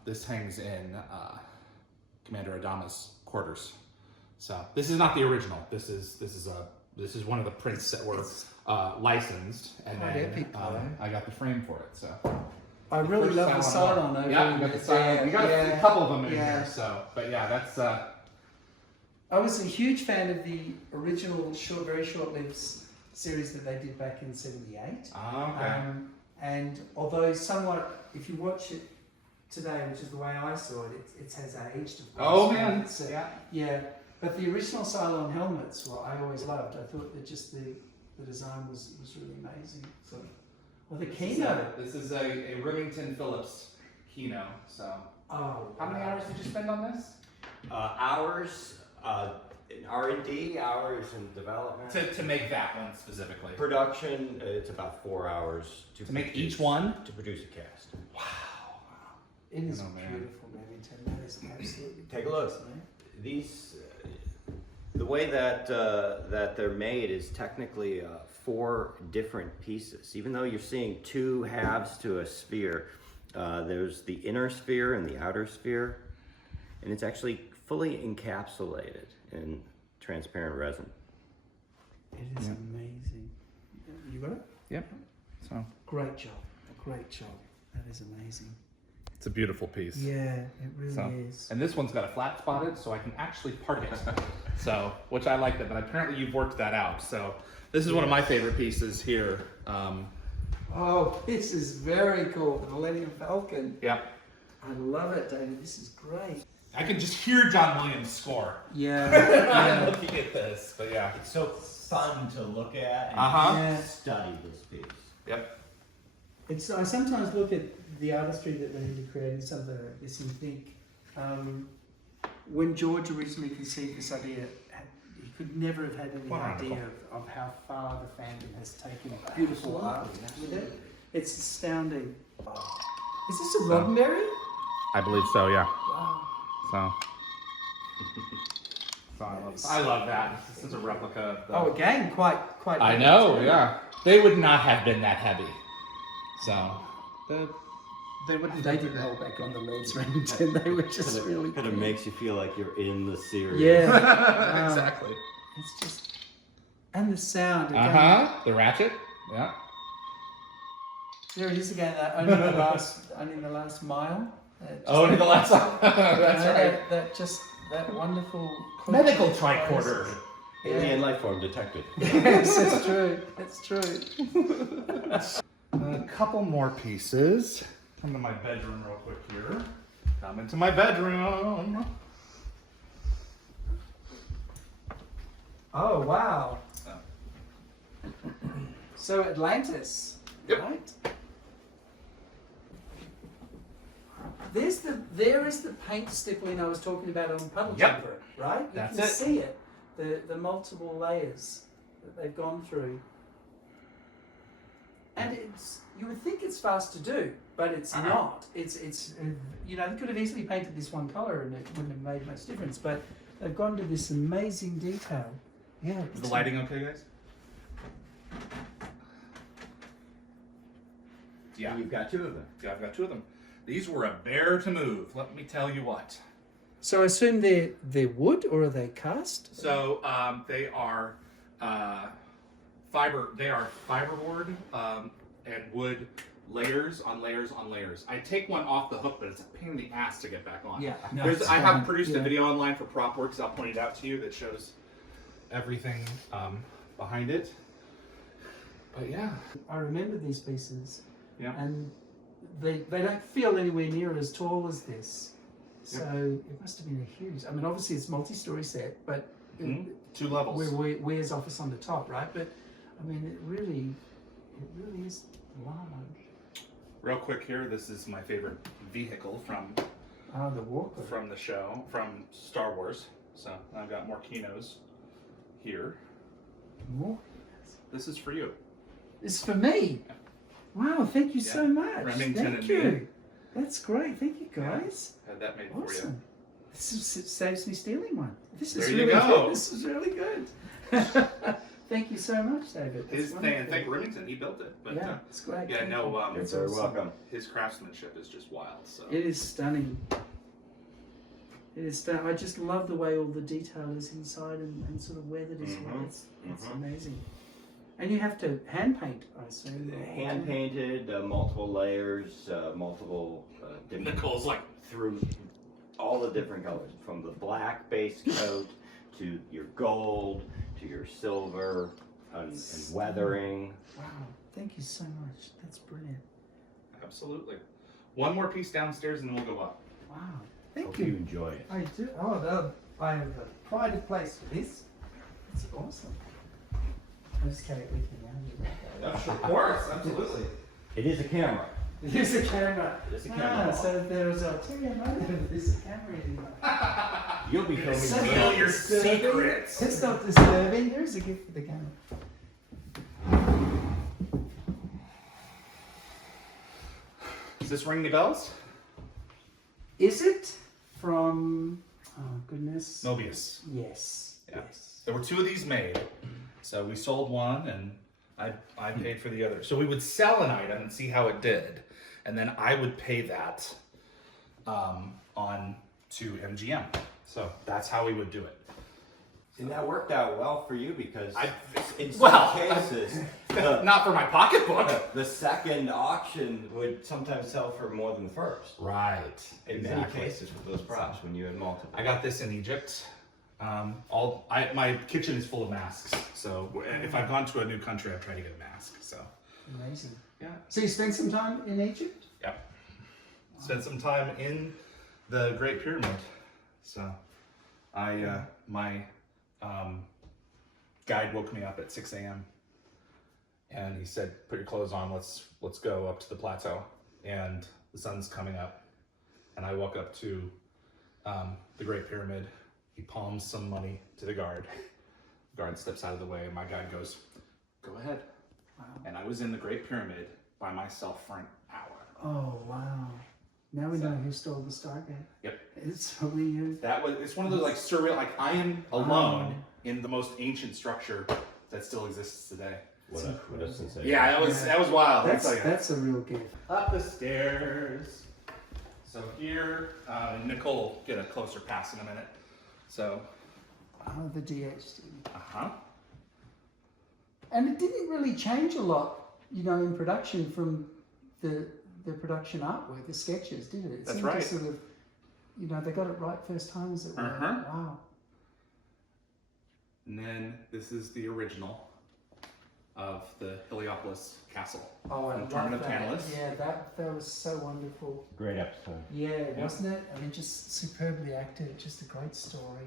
this hangs in Commander Adama's quarters. So this is not the original. This is one of the prints that were licensed, and Quite then epic, though. I got the frame for it. So I really love the Cylon over yeah, you got the Cylon. You got a couple of them in here. So, but yeah, that's. I was a huge fan of the original very short-lived series that they did back in '78. Okay. And although somewhat, if you watch it today, which is the way I saw it, it has aged. Of course. Oh man. It's, yeah. But the original Cylon helmets, I always loved. I thought that just the design was really amazing. So, well, the Kino. This is a Remington Phillips Kino. So, Oh. how many hours did you spend on this? Hours in R&D, hours in development. To make that one specifically. Production, it's about 4 hours To make produce- each one? To produce a cast. Wow. It is Oh, man. beautiful, Remington. That is absolutely Take a look. gorgeous, man. These, the way that that they're made is technically 4 different pieces. Even though you're seeing 2 halves to a sphere, there's the inner sphere and the outer sphere, and it's actually fully encapsulated in transparent resin. It is amazing. You got it? Yep. So Great job. Great job. That is amazing. it's a beautiful piece. Yeah, it really So, is. and this one's got a flat spotted, so I can actually park it. So, which I like that, but apparently you've worked that out. So, this is one of my favorite pieces here. Oh, this is very cool. The Millennium Falcon. Yep. I love it, David. This is great. I can just hear John Williams score. Yeah. I'm yeah. looking at this, but yeah. It's so fun to look at and Yeah. study this piece. Yep. It's, I sometimes look at the artistry that went into creating something like this and think, when George originally conceived this idea, he could never have had any idea of how far the fandom has taken beautiful art with it. It's astounding. Is this a Roddenberry? I believe so, yeah. Wow. So I love that. This is a replica. Oh, again, quite. I know, yeah. They would not have been that heavy. So, they wouldn't. They didn't hold back on the leads, Remington. They were just really. Kind of makes you feel like you're in the series. Yeah. Exactly. It's just, and the sound. Again. The ratchet. Yeah. There it is again. Only in the last mile. Oh, in the last one. That's right. That wonderful Medical tricorder. Alien life form detected. Yes, that's true. That's true. A couple more pieces. Come to my bedroom real quick here. Come into my bedroom. Oh wow. So Atlantis. Yep. Right. There is the paint stippling I was talking about on Puddle Yep. Jumper, right? That's you can it. see it. The multiple layers that they've gone through. And you would think it's fast to do, but it's not. It's you know, they could have easily painted this one color and it wouldn't have made much difference, but they've gone to this amazing detail. Yeah. Is the lighting okay, guys? Yeah. You've got 2 of them. Yeah, I've got 2 of them. These were a bear to move, let me tell you what. So I assume they're wood, or are they cast? So they are fiberboard and wood layers on layers on layers. I take one off the hook, but it's a pain in the ass to get back on. Yeah. I have produced a video online for PropWorks. I'll point it out to you that shows everything behind it. But yeah. I remember these pieces. Yeah. And they don't feel anywhere near as tall as this. So it must have been a huge. I mean, obviously it's multi-story set, but 2 levels. Where's office on the top, right? But I mean, it really is large. Real quick here, this is my favorite vehicle from The Walker. from the show, from Star Wars. So I've got more Kinos here. More. This is for you. It's for me. Wow, thank you so much. Remington thank and you. me. That's great. Thank you, guys. Had that made for you. Awesome. Saves me stealing one. This is There you really go. good. This is really good. Thank you so much, David. That's Thank Remington, he built it. But yeah, it's great. yeah, Thank no, you. You're That's very awesome. welcome. his craftsmanship is just wild. So It is stunning. It is stunning. I just love the way all the detail is inside and sort of weathered as well. It's amazing. And you have to hand paint, I assume. Hand painted, multiple layers, multiple different Nicole's like through all the different colors, from the black base coat to your gold to your silver and weathering. Wow, thank you so much. That's brilliant. absolutely. One more piece downstairs and then we'll go up. Wow, thank Hope you. you enjoy it. I do. Oh, I have a pride place for this. It's awesome. I just carry it with me now. Of course, absolutely. It is a camera. Here's a camera. It's a camera. So if there was a there's a camera in there. You'll be filming Steal me. your secrets. It's not disturbing. There's a gift for the camera. Does this ring any bells? Is it from? Oh goodness. Mobius. Yes. Yeah. Yes. There were 2 of these made, so we sold one, and I paid for the other. So we would sell an item and see how it did, and then I would pay that on to MGM. So that's how we would do it. And that worked out well for you because in some well, cases, Not for my pocketbook. the second auction would sometimes sell for more than the first. Right. In many cases with those props when you had multiple. I got this in Egypt. My kitchen is full of masks, so if I've gone to a new country, I've tried to get a mask. So Amazing. yeah. So you spent some time in Egypt? Yep. Spent some time in the Great Pyramid. So my guide woke me up at 6 a.m. and he said, "Put your clothes on. Let's go up to the plateau." And the sun's coming up, and I walk up to the Great Pyramid. He palms some money to the guard. The guard steps out of the way, and my guide goes, "Go ahead." Wow. And I was in the Great Pyramid by myself for an hour. Oh wow. Now we know who stole the Stargate. Yep. It's probably you. It's one of those like surreal, like I am alone in the most ancient structure that still exists today. What a sensation. Yeah, that was wild. That's a real gift. Up the stairs. So here, Nicole will get a closer pass in a minute. So. Oh, the DHD. Uh-huh. And it didn't really change a lot, in production from the production artwork, the sketches, did it? It That's seemed right. to sort of, they got it right first time, as it were. Uh-huh. Wow. And then this is the original of the Heliopolis Castle. Oh, I from love Tournament of that. Tantalus. Yeah, that was so wonderful. Great episode. Yeah, wasn't it? I mean, just superbly acted. Just a great story.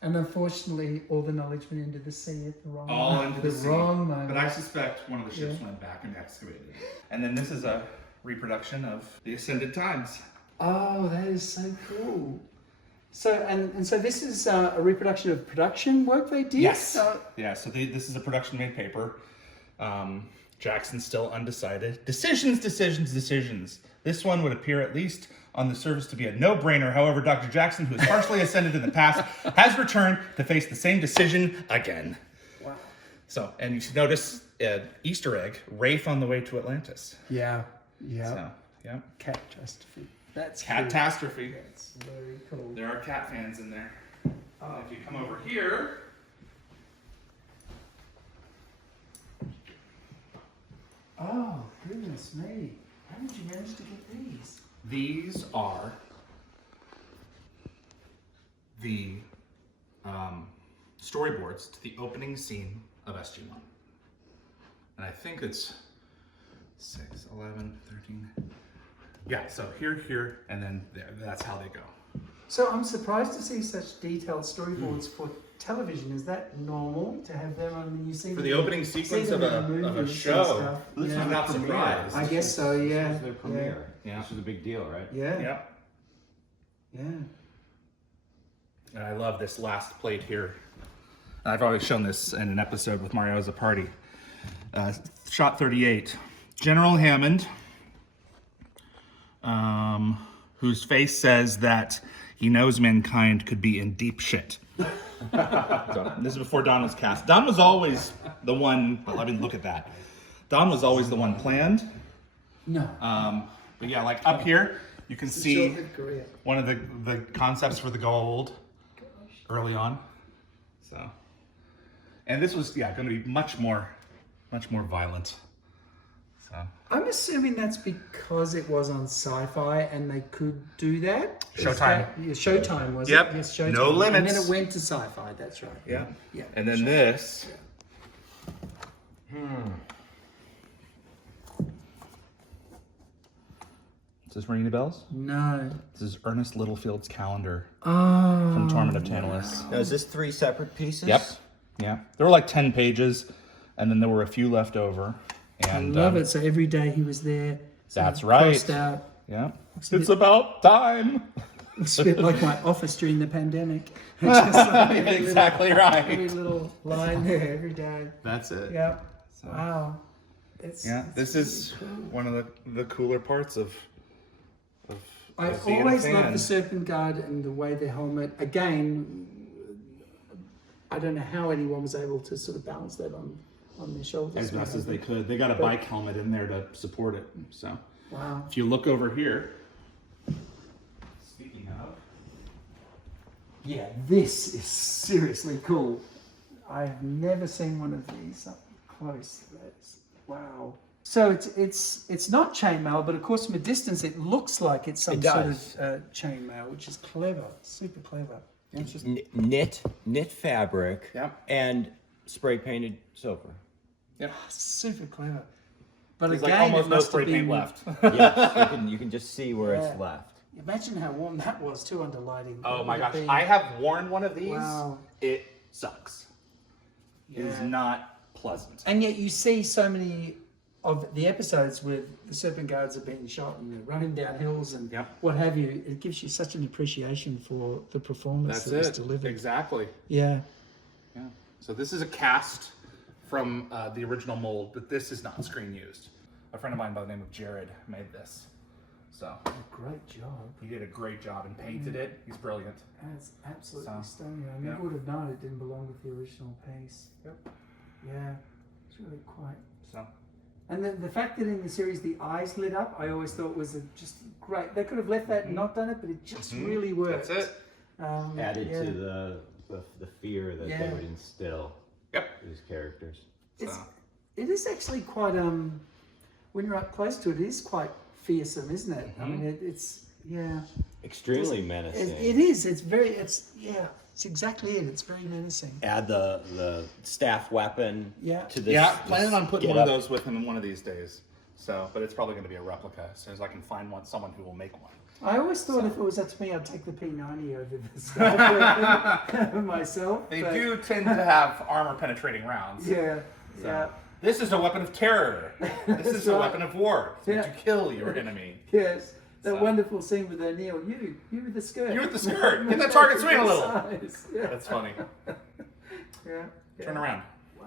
And unfortunately, all the knowledge went into the sea at the wrong All moment. into the sea. wrong moment. But I suspect one of the ships went back and excavated it. And then this is a reproduction of the Ascended Times. Oh, that is so cool. So and so this is a reproduction of production work they did? Yes. Yeah, so this is a production made paper. Jackson's still undecided. Decisions. This one would appear at least on the surface to be a no-brainer. However, Dr. Jackson, who has partially ascended in the past, has returned to face the same decision again. Wow. So, and you should notice Easter egg, Wraith on the way to Atlantis. Yeah. So, yeah. Catastrophe. That's Catastrophe. cool. That's very cool. There are cat fans in there. If you come over here, oh, goodness me. How did you manage to get these? these are the storyboards to the opening scene of SG-1. And I think it's 6, 11, 13. Yeah, so here, and then there. That's how they go. So I'm surprised to see such detailed storyboards for television. Is that normal to have them on? You see For the opening sequence of a show, I'm not surprised. I guess so. Yeah. This was their premiere. Yeah. This was a big deal, right? Yeah. Yep. Yeah. And I love this last plate here. I've always shown this in an episode with Mario as a party. Shot 38. General Hammond, whose face says that he knows mankind could be in deep shit. So, this is before Don was cast. Don was always the one, well, I mean, look at that. Don was always the one planned. No. But yeah, like up here, you can see Korea. one of the concepts for the Goa'uld early on. So, and this was going to be much more violent. So I'm assuming that's because it was on Sci-Fi and they could do that. Showtime. Showtime was Yep. it? Yes, Showtime. No limits. And then it went to Sci-Fi. That's right. yeah. Yeah. And then this. Does this ring any bells? No. This is Ernest Littlefield's calendar Oh. from Tournament of Tantalus. Now, is this 3 separate pieces? Yep. Yeah. There were like 10 pages, and then there were a few left over. And I love it. So every day he was there. So That's he right. crossed out. Yeah. It's about time. It's a bit like my office during the pandemic. Just like Exactly every right. little line there every day. That's it. Yeah. Wow. It's Yeah. This is one of the cooler parts of I always love the Serpent Guard and the way their helmet. Again, I don't know how anyone was able to sort of balance that on their shoulders. As best as they could. They got a bike helmet in there to support it. So, wow. If you look over here, speaking of, yeah, this is seriously cool. I have never seen one of these up close. Wow. So it's not chainmail, but of course from a distance it looks like it's some sort of chainmail, which is clever, super clever. Yeah, it's just knit fabric, and spray painted silver. Yep. Super clever. But There's again, like almost it no must spray have been, paint left. Yes, you can just see where it's left. Imagine how warm that was too under lighting. Oh my gosh, I have worn one of these. Wow. It sucks. It is not pleasant. And yet you see so many of the episodes where the Serpent Guards are being shot and they're running down hills and what have you. It gives you such an appreciation for the performance that was delivered. Exactly. Yeah. Yeah. So this is a cast from the original mold, but this is not screen used. A friend of mine by the name of Jared made this. So great job. He did a great job and painted it. He's brilliant. That's absolutely stunning. I never would have known it didn't belong with the original piece. Yep. Yeah. It's really quite. So. And the fact that in the series the eyes lit up, I always thought was just great. They could have left that and not done it, but it just really worked. That's it. Added to the fear that they would instill. Yep. These characters. It is actually quite when you're up close to it, it is quite fearsome, isn't it? I mean, it's extremely menacing. It is. It's exactly it. It's very menacing. Add the staff weapon to this. Yeah, planning on putting one of those with him in one of these days. So, but it's probably going to be a replica as soon as I can find someone who will make one. I always thought if it was up to me, I'd take the P90 over the stuff myself. They do tend to have armor penetrating rounds. Yeah. This is a weapon of terror. This is a weapon of war. To kill your enemy. Yes. That wonderful scene with O'Neill. You with the skirt. You with the skirt. Get that target swing a little. Yeah. That's funny. Turn around. Wow.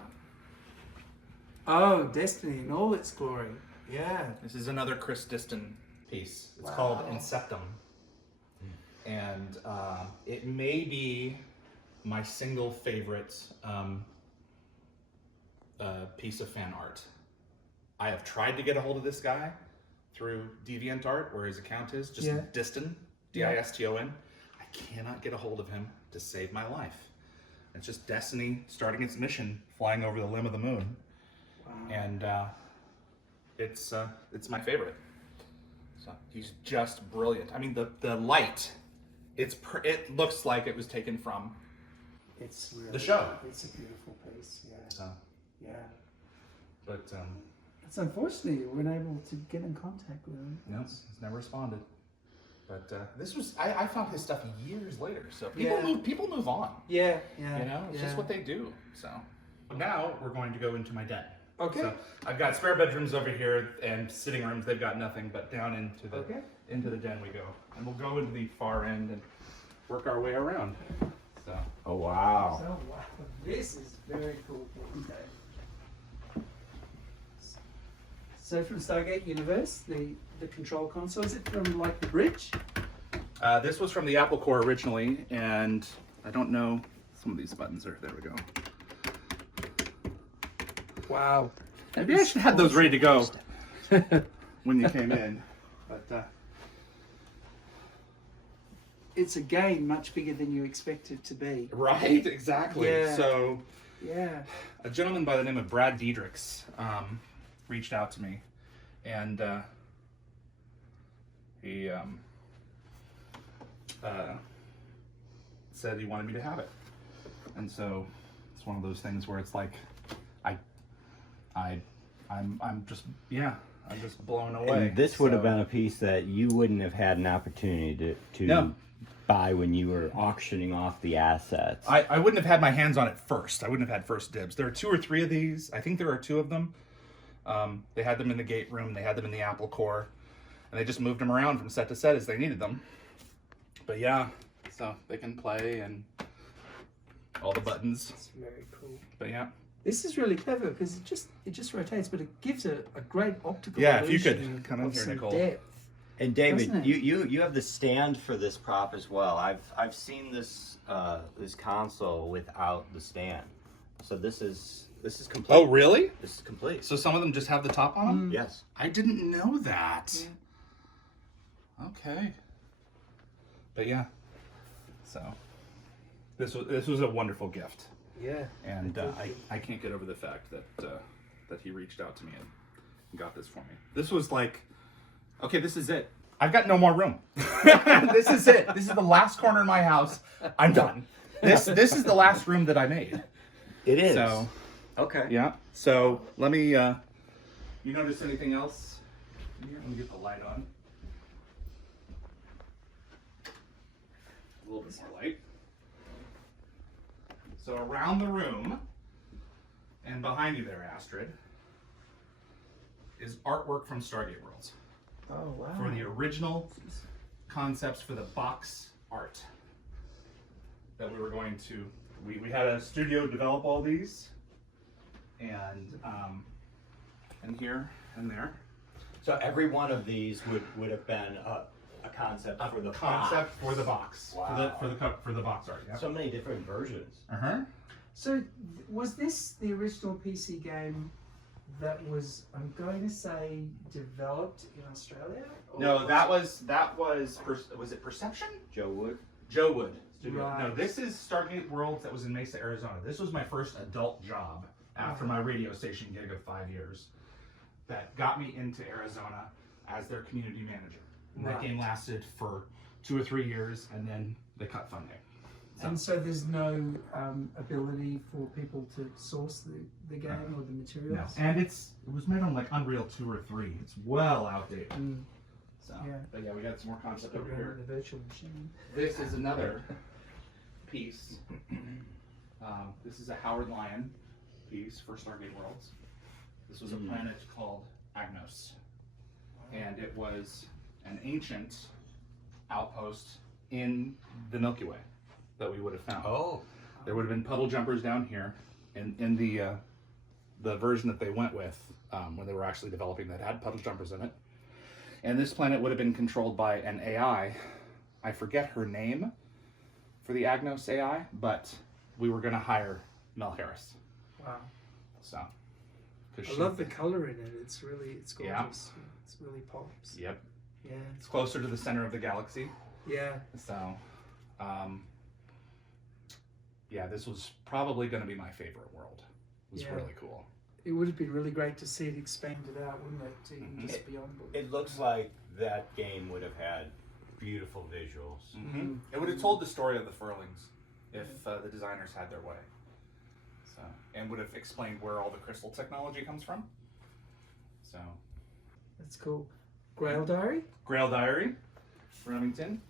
Oh, Destiny in all its glory. Yeah. This is another Chris Diston piece. It's called Inceptum. And it may be my single favorite piece of fan art. I have tried to get a hold of this guy through DeviantArt, where his account is, just Diston, D-I-S-T-O-N. I cannot get a hold of him to save my life. It's just Destiny starting its mission, flying over the limb of the moon. Wow. And it's my favorite. So he's just brilliant. I mean, the light, it looks like it was taken from the show. It's a beautiful piece, But it's unfortunate you weren't able to get in contact with him. No, he's never responded. But this was I found his stuff years later. So people move on. Yeah. You know, it's just what they do. So now we're going to go into my den. Okay. So I've got spare bedrooms over here and sitting rooms. They've got nothing, but down into the den we go, and we'll go into the far end and work our way around. So. Oh wow. So wow, this is very cool. So from Stargate Universe, the control console, is it from like the bridge? This was from the Apple Core originally, and I don't know. Some of these buttons are there. We go. Wow. Maybe I should have those ready to go when you came in. But it's again much bigger than you expect it to be. Right, exactly. Yeah. So a gentleman by the name of Brad Diedrichs reached out to me, and he said he wanted me to have it. And so it's one of those things where it's like I'm just blown away. And this would have been a piece that you wouldn't have had an opportunity to buy when you were auctioning off the assets. I wouldn't have had my hands on it first. I wouldn't have had first dibs. There are 2 or 3 of these. I think there are 2 of them. They had them in the gate room. They had them in the Apple Core. And they just moved them around from set to set as they needed them. But yeah, so they can play and all the buttons. It's very cool. But yeah. This is really clever because it just rotates, but it gives a great optical illusion. If you could of come in here, some Nicole. depth. And David, Doesn't it? you have the stand for this prop as well. I've seen this this console without the stand, so this is complete. Oh, really? This is complete. So some of them just have the top on them? Yes. I didn't know that. Yeah. Okay. But yeah. So this was a wonderful gift. Yeah. And I can't get over the fact that he reached out to me and got this for me. This was like, okay, this is it. I've got no more room. This is it. This is the last corner in my house. I'm done. This is the last room that I made. It is. So, okay. yeah. So let me. You notice anything else? Here, let me get the light on. A little bit more light. So around the room, and behind you there, Astrid, is artwork from Stargate Worlds. Oh wow. For the original concepts for the box art that we were going to. We had a studio develop all these, and here and there. So every one of these would have been a concept for the Concept box. for the box. Wow. For the box art. Yeah. So many different versions. Uh-huh. So was this the original PC game that was, I'm going to say, developed in Australia? Or No, that was was it Perception? Joe Wood. Joe Wood Studio. Right. No, this is Stargate Worlds that was in Mesa, Arizona. This was my first adult job after my radio station gig of 5 years that got me into Arizona as their community manager. And that Right. game lasted for 2 or 3 years, and then they cut funding. And so there's no ability for people to source the game or the No. materials? And it was made on like Unreal 2 or 3. It's well outdated. Mm, So, Yeah. but yeah, we got some more concept over run here. the virtual machine. This is another piece. This is a Howard Lyon piece for Stargate Worlds. This was a planet called Agnos. And it was an ancient outpost in the Milky Way that we would have found. Oh. There would have been puddle jumpers down here in the version that they went with when they were actually developing that had puddle jumpers in it. And this planet would have been controlled by an AI. I forget her name for the Agnos AI, but we were going to hire Mel Harris. Wow. So, I love the color in it. It's gorgeous. Yeah. It's really pops. Yep, Yeah. it's closer to the center of the galaxy. Yeah. So, yeah, this was probably going to be my favorite world. It was Yeah. really cool. It would have been really great to see it expanded out, wouldn't it? To even just beyond book. It looks like that game would have had beautiful visuals. Mm-hmm. It would have told the story of the Furlings if the designers had their way. So, and would have explained where all the crystal technology comes from. So, That's cool. Grail Diary? Grail Diary, Remington.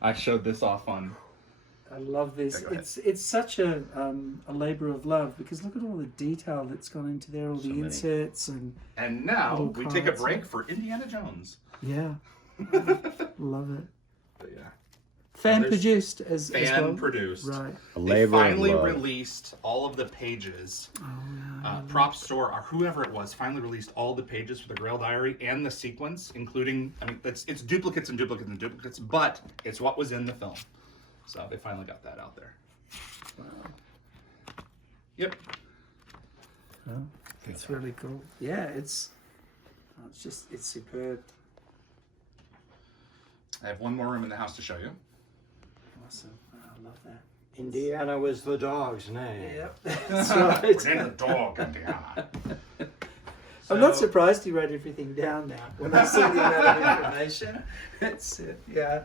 I showed this off on. I love this. Okay, go ahead. It's such a labor of love because look at all the detail that's gone into there, all the many. inserts and And now Little we take a cards. break for Indiana Jones. yeah, love it. But yeah, Fan there's produced as well. fan produced. Right. A They labor of finally love. released all of the pages. Oh, yeah. Prop Store or whoever it was finally released all the pages for the Grail Diary and the sequence, including, I mean, it's duplicates and duplicates and duplicates, but it's what was in the film. So they finally got that out there. Yep. Oh, it's really cool. Yeah, it's superb. I have one more room in the house to show you. Awesome. Oh, I love that. Indiana was the dog's name. Yep, that's right. We're in the dog, Indiana. I'm not surprised you wrote everything down now. When I see the amount of information, it's yeah,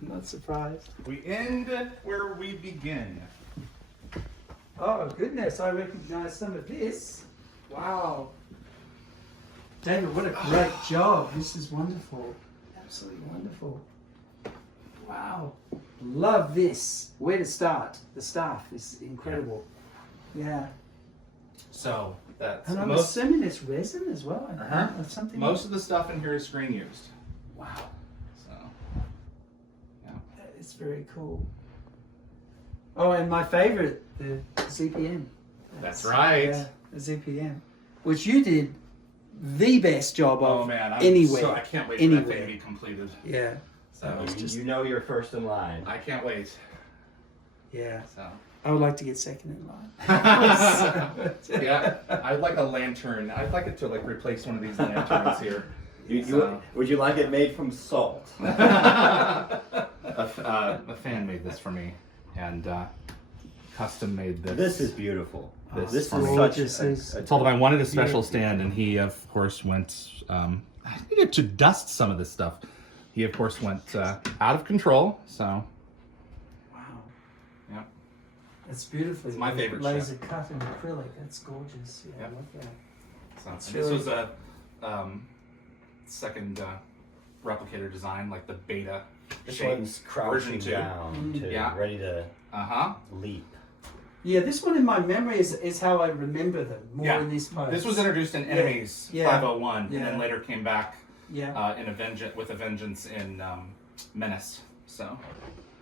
I'm not surprised. We end where we begin. Oh goodness, I recognise some of this. Wow, David, what a great job! This is wonderful, absolutely wonderful. Wow, love this. Where to start? The staff is incredible. Yeah, So that's and I'm most assuming it's resin as well. Uh-huh. Or something. most of the stuff in here is screen used. Wow. So yeah. That is very cool. Oh, and my favorite, the ZPM. That's right. Yeah, the ZPM. which you did the best job of Oh man, anywhere. so I can't wait for anywhere. that thing to be completed. Yeah. So it's just- you know you're first in line. I can't wait. Yeah. So. I would like to get second in line. Yeah, I'd like a lantern. I'd like it to like replace one of these lanterns here. Would you like it made from salt? A fan made this for me, and custom made this. This is beautiful. This is gorgeous. such I told him I wanted a special stand, and he of course went. I needed to dust some of this stuff. He of course went out of control. So. Wow. Yeah. It's beautiful. It's my favorite laser ship. cut in acrylic. That's gorgeous. Yeah, Yep. I love that. So It's and really- this was a second replicator design, like the beta. This shape one's crouching version 2. down, to Yeah. ready to Uh-huh. leap. Yeah, this one in my memory is how I remember them more Yeah. in this pose. This was introduced in Enemies Yeah. 501, Yeah. and then later came back Yeah. in with a vengeance in Menace. So,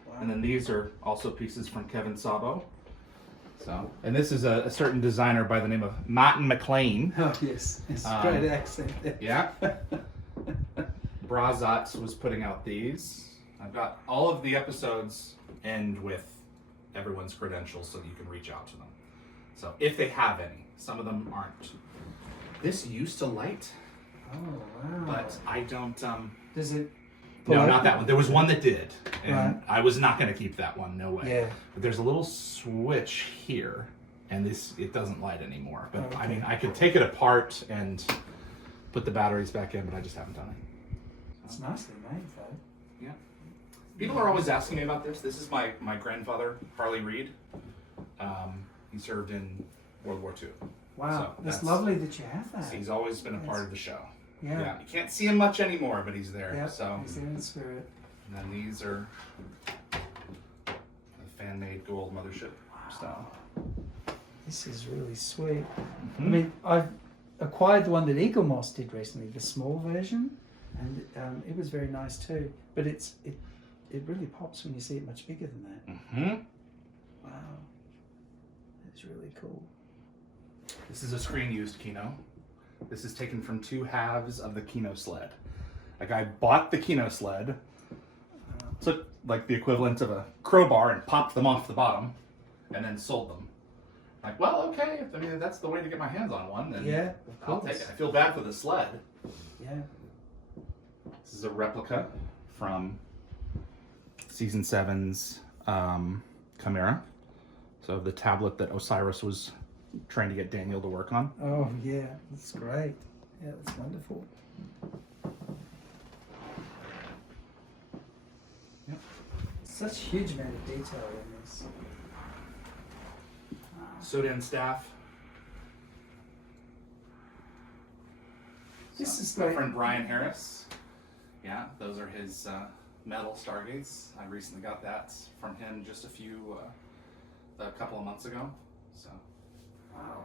Wow. and then these are also pieces from Kevin Sabo. So, and this is a certain designer by the name of Martin McLean. Oh yes, it's a Um, great accent. Yeah. Brazat was putting out these. I've got all of the episodes end with everyone's credentials so that you can reach out to them. So if they have any, some of them aren't. This used to light, Oh wow. but I don't. Does it? No, not that one. There was one that did, and Right. I was not going to keep that one. No way. Yeah. But there's a little switch here, and it doesn't light anymore. But I Okay. mean, I could take it apart and put the batteries back in, but I just haven't done it. It's nicely made though. Yeah. People are always asking me about this. This is my grandfather, Harley Reid. He served in World War II. Wow, So that's that's- lovely that you have that. He's always been a part of the show. Yeah. You can't see him much anymore, but he's there. Yeah. So, He's there in spirit. and then these are a fan-made Goa'uld mothership style. This is really sweet. I Mhm. mean, I've acquired the one that Eagle Moss did recently, the small version, and it was very nice too. But it really pops when you see it much bigger than that. Mm-hmm. Wow, that's really cool. This is a screen-used Kino. This is taken from 2 halves of the Kino sled. A guy bought the Kino sled, took like the equivalent of a crowbar and popped them off the bottom, and then sold them. Like, well, okay, I mean, that's the way to get my hands on one, then Yeah, of I'll course. take it. I feel bad for the sled. Yeah. This is a replica from Season 7's Chimera. So the tablet that Osiris was trying to get Daniel to work on. Oh yeah, that's great. Yeah, that's wonderful. Yep. Such huge amount of detail in this. Sodan staff. This is My great. friend Brian Harris. Yeah, those are his metal Stargates. I recently got that from him just a couple of months ago. So, Wow.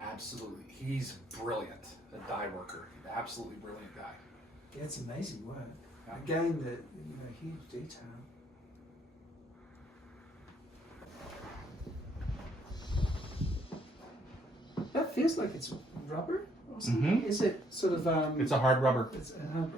absolutely, he's brilliant. A die worker, absolutely brilliant guy. Yeah, it's amazing work. Yeah. Again, the huge detail. That feels like it's rubber or something. Mhm. Is it sort of It's a hard rubber. It's a hard.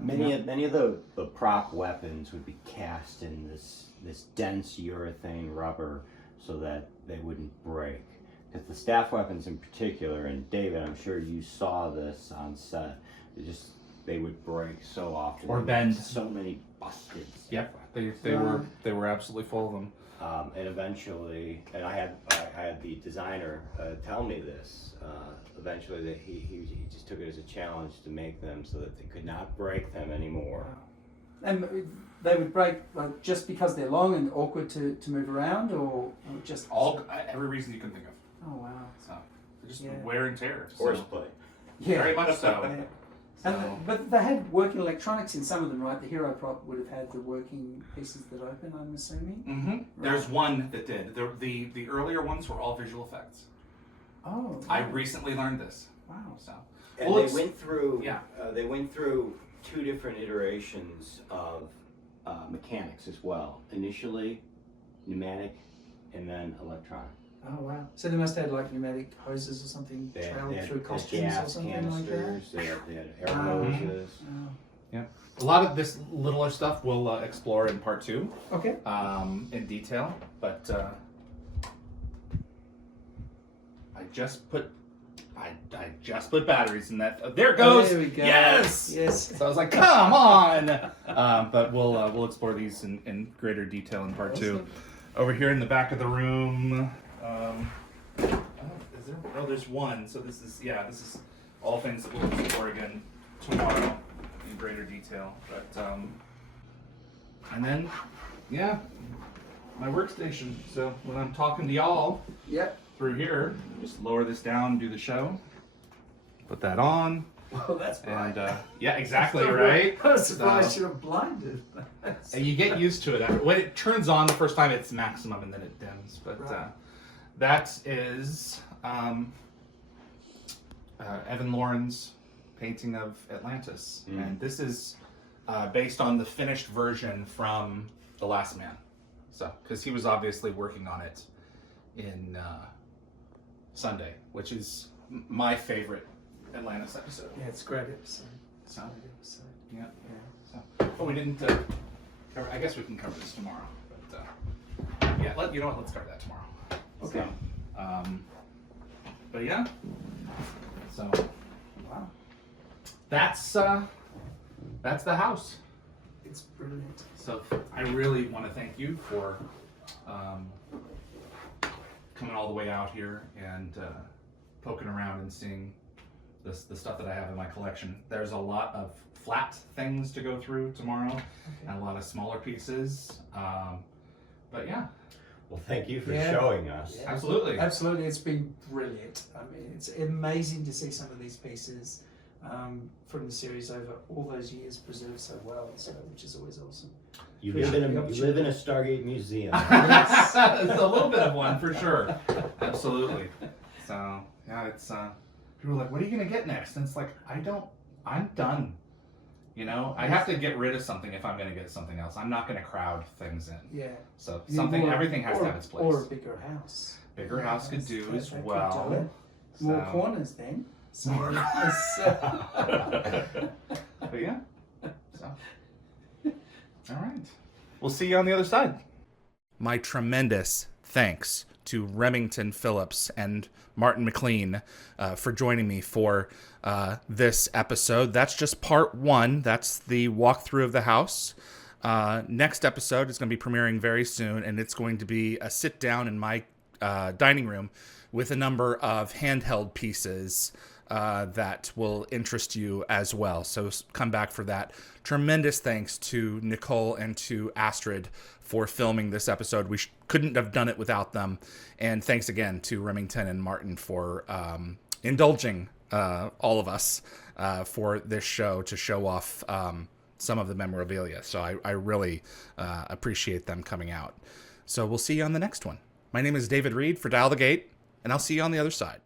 Many of the prop weapons would be cast in this dense urethane rubber so that they wouldn't break. Because the staff weapons in particular, and David, I'm sure you saw this on set, they would break so often. Or bend. So many busted. Yep, they Right. were absolutely full of them. And eventually, and I had the designer tell me this. Eventually, that he just took it as a challenge to make them so that they could not break them anymore. And they would break like just because they're long and awkward to move around, or just Every reason you can think of. Oh wow. So just Yeah. wear and tear. So, Horseplay. Yeah. very much so. Yeah. So, But they had working electronics in some of them, right? The Hero Prop would have had the working pieces that open, I'm assuming. mhm. There's one that did. The earlier ones were all visual effects. Oh. I right. recently learned this. Wow. So And Well, they it's- went through. yeah. They went through 2 different iterations of mechanics as well. Initially, pneumatic, and then electronic. Oh wow! So they must have like pneumatic hoses or something trailed through costumes or something like that. They had air hoses. Oh. Yeah. A lot of this littler stuff we'll explore in part 2. Okay. In detail, but I just put batteries in that. There it goes. There we go. Yes. Yes. So I was like, come on. But we'll explore these in greater detail in part 2. Over here in the back of the room. Is there? Oh, there's one. So this is all things that we'll explore again tomorrow in greater detail. But and then my workstation. So when I'm talking to y'all through here, just lower this down, do the show, put that on. Well, that's bright. And yeah, exactly, right? I was surprised you're blinded. You get used to it. When it turns on the first time, it's maximum, and then it dims. But that is Evan Lauren's painting of Atlantis, and this is based on the finished version from The Last Man. So, because he was obviously working on it in Sunday, which is my favorite Atlantis episode. Yeah, it's a great episode. So, Great episode. yeah. So, but we didn't cover. I guess we can cover this tomorrow. But yeah, you know what? Let's cover that tomorrow. Okay. So, but yeah. So, Wow. that's the house. It's brilliant. So I really want to thank you for coming all the way out here and poking around and seeing the stuff that I have in my collection. There's a lot of flat things to go through tomorrow, and a lot of smaller pieces. But yeah. Well, thank you for showing us. Yeah. Absolutely. Absolutely, it's been brilliant. I mean, it's amazing to see some of these pieces from the series over all those years preserved so well, which is always awesome. You live in a Stargate museum. It's a little bit of one for sure. Absolutely. So yeah, it's people are like, what are you gonna get next? And it's like, I'm done. You know, I have to get rid of something if I'm gonna get something else. I'm not gonna crowd things in. Yeah. So everything has to have its place. Or a bigger house. Bigger house could do as That could well. do it. More corners then. So, But yeah. So. All right. We'll see you on the other side. My tremendous thanks to Remington Phillips and Martin McLean for joining me for this episode. That's just part 1. That's the walkthrough of the house. Next episode is going to be premiering very soon, and it's going to be a sit down in my dining room with a number of handheld pieces that will interest you as well. So come back for that. Tremendous thanks to Nicole and to Astrid for filming this episode. We couldn't have done it without them. And thanks again to Remington and Martin for indulging all of us for this show to show off some of the memorabilia. So I really appreciate them coming out. So we'll see you on the next one. My name is David Reed for Dial the Gate, and I'll see you on the other side.